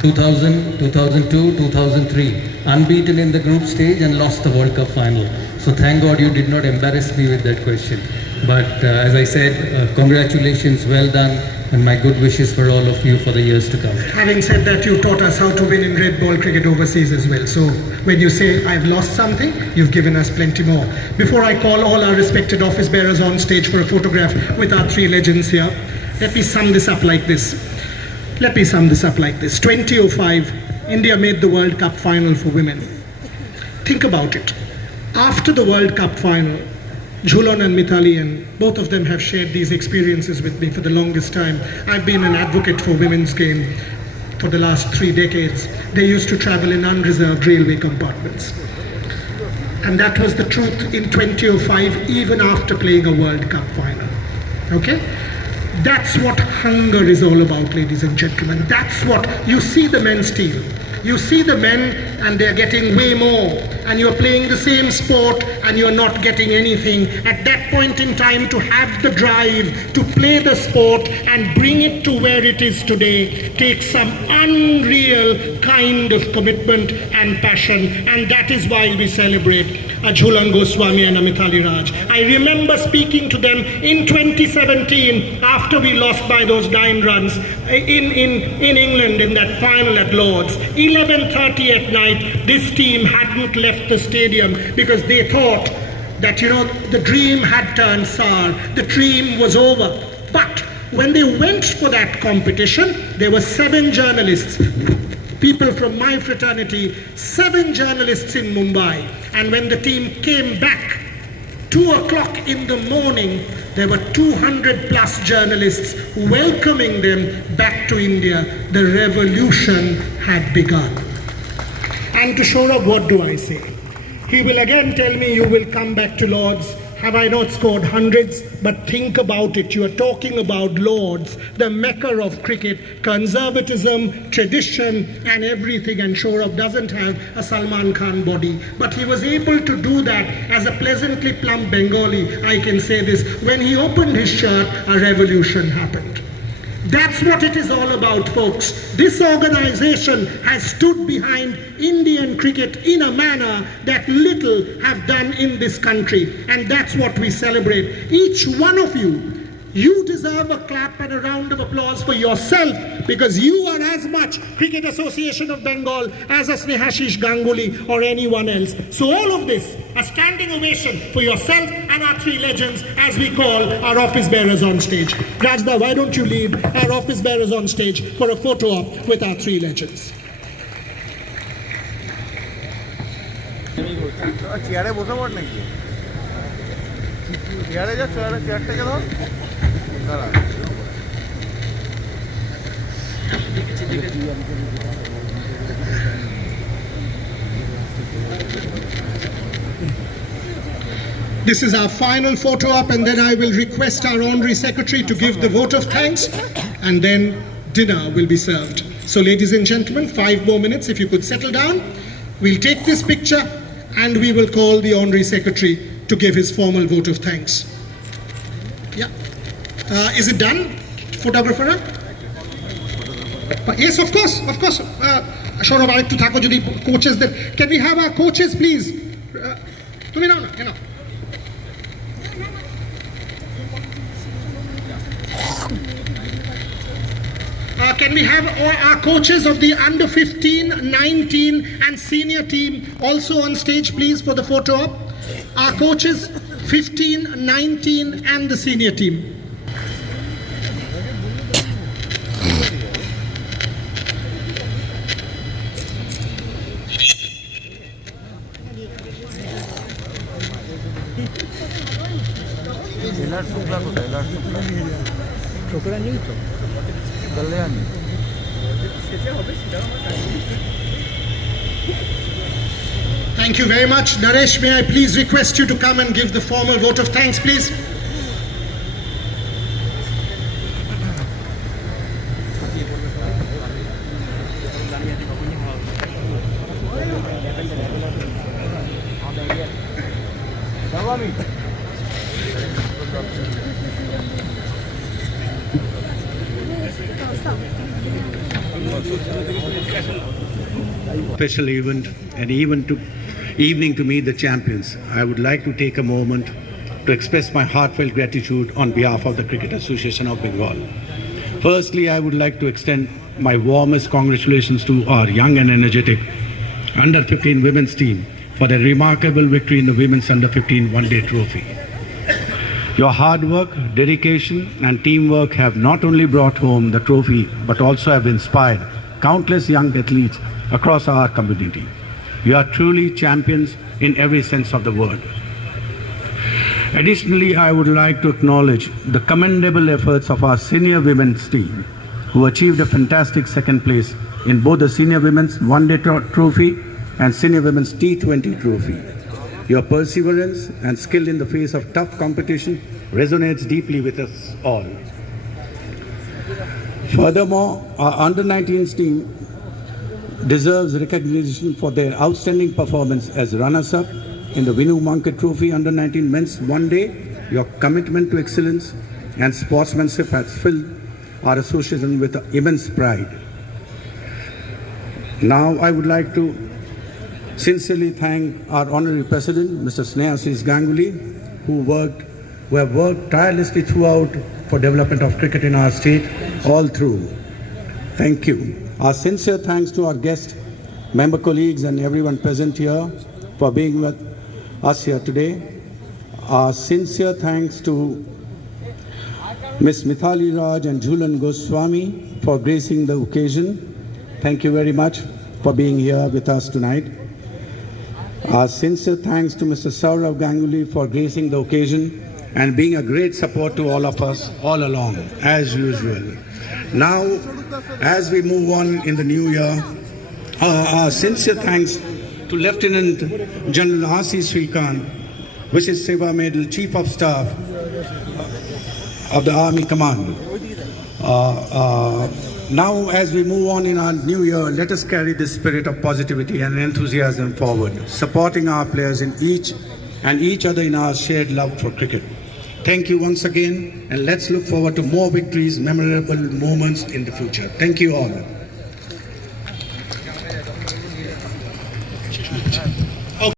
2000, 2002, 2003. Unbeaten in the group stage and lost the World Cup final. So thank God you did not embarrass me with that question. But as I said, congratulations, well done, and my good wishes for all of you for the years to come. Having said that, you taught us how to win in red ball cricket overseas as well. So when you say I've lost something, you've given us plenty more. Before I call all our respected office bearers on stage for a photograph with our 3 legends here, let me sum this up like this. 2005, India made the World Cup final for women. Think about it. After the World Cup final, Jhulan and Mithali, and both of them have shared these experiences with me for the longest time. I've been an advocate for women's game for the last 3 decades. They used to travel in unreserved railway compartments. And that was the truth in 2005, even after playing a World Cup final. Okay? That's what hunger is all about, ladies and gentlemen. That's what you see the men's team. You see the men and they're getting way more, and you're playing the same sport and you're not getting anything. At that point in time, to have the drive to play the sport and bring it to where it is today takes some unreal kind of commitment and passion, and that is why we celebrate a Jhulan Goswami and a Mithali Raj. I remember speaking to them in 2017 after we lost by those 9 runs in England in that final at Lord's. 11:30 at night, this team hadn't left the stadium because they thought that, you know, the dream had turned sour, the dream was over. But when they went for that competition, there were 7 journalists, people from my fraternity, 7 journalists in Mumbai. And when the team came back, 2 o'clock in the morning, there were 200 plus journalists welcoming them back to India. The revolution had begun. And to Saurabh, what do I say? He will again tell me, you will come back to Lord's. Have I not scored hundreds? But think about it. You are talking about Lord's, the mecca of cricket, conservatism, tradition and everything. And Saurabh doesn't have a Salman Khan body. But he was able to do that as a pleasantly plump Bengali. I can say this. When he opened his shirt, a revolution happened. That's what it is all about, folks. This organization has stood behind Indian cricket in a manner that little have done in this country. And that's what we celebrate. Each one of you, you deserve a clap and a round of applause for yourself, because you are as much Cricket Association of Bengal as a Snehashish Ganguly or anyone else. So all of this, a standing ovation for yourself and our 3 legends, as we call our office bearers on stage. Rajda, why don't you lead our office bearers on stage for a photo op with our 3 legends. This is our final photo op, and then I will request our Honorary Secretary to give the vote of thanks, and then dinner will be served. So ladies and gentlemen, 5 more minutes, if you could settle down. We'll take this picture and we will call the Honorary Secretary to give his formal vote of thanks. Yeah. Is it done, photographer? Yes, of course, of course. Saurabh, arektu thako jodi coaches der. Can we have our coaches, please? Tumi nao na, you know. Can we have our coaches of the under 15, 19 and senior team also on stage, please, for the photo op? Our coaches, 15, 19 and the senior team. Thank you very much. Naresh, may I please request you to come and give the formal vote of thanks, please? Special event and evening to meet the champions. I would like to take a moment to express my heartfelt gratitude on behalf of the Cricket Association of Bengal. Firstly, I would like to extend my warmest congratulations to our young and energetic under 15 women's team for their remarkable victory in the women's under 15 one-day trophy. Your hard work, dedication and teamwork have not only brought home the trophy but also have inspired countless young athletes across our community. You are truly champions in every sense of the word. Additionally, I would like to acknowledge the commendable efforts of our senior women's team, who achieved a fantastic second place in both the senior women's one-day trophy and senior women's T20 trophy. Your perseverance and skill in the face of tough competition resonates deeply with us all. Furthermore, our under-19s team deserves recognition for their outstanding performance as runners-up in the Vinu Mankad Trophy Under-19 Men's One Day. Your commitment to excellence and sportsmanship has filled our association with immense pride. Now I would like to sincerely thank our Honorary President, Mr. Snehashish Ganguly, who have worked tirelessly throughout for development of cricket in our state, all through. Thank you. Our sincere thanks to our guests, member colleagues and everyone present here for being with us here today. Our sincere thanks to Ms. Mithali Raj and Jhulan Goswami for gracing the occasion. Thank you very much for being here with us tonight. Our sincere thanks to Mr. Saurav Ganguly for gracing the occasion and being a great support to all of us all along, as usual. Now, as we move on in the new year, our sincere thanks to Lieutenant General R.C. Srikant, Visis Seva Medal, Chief of Staff of the Army Command. Now, as we move on in our new year, let us carry this spirit of positivity and enthusiasm forward, supporting our players in each other in our shared love for cricket. Thank you once again, and let's look forward to more victories, memorable moments in the future. Thank you all.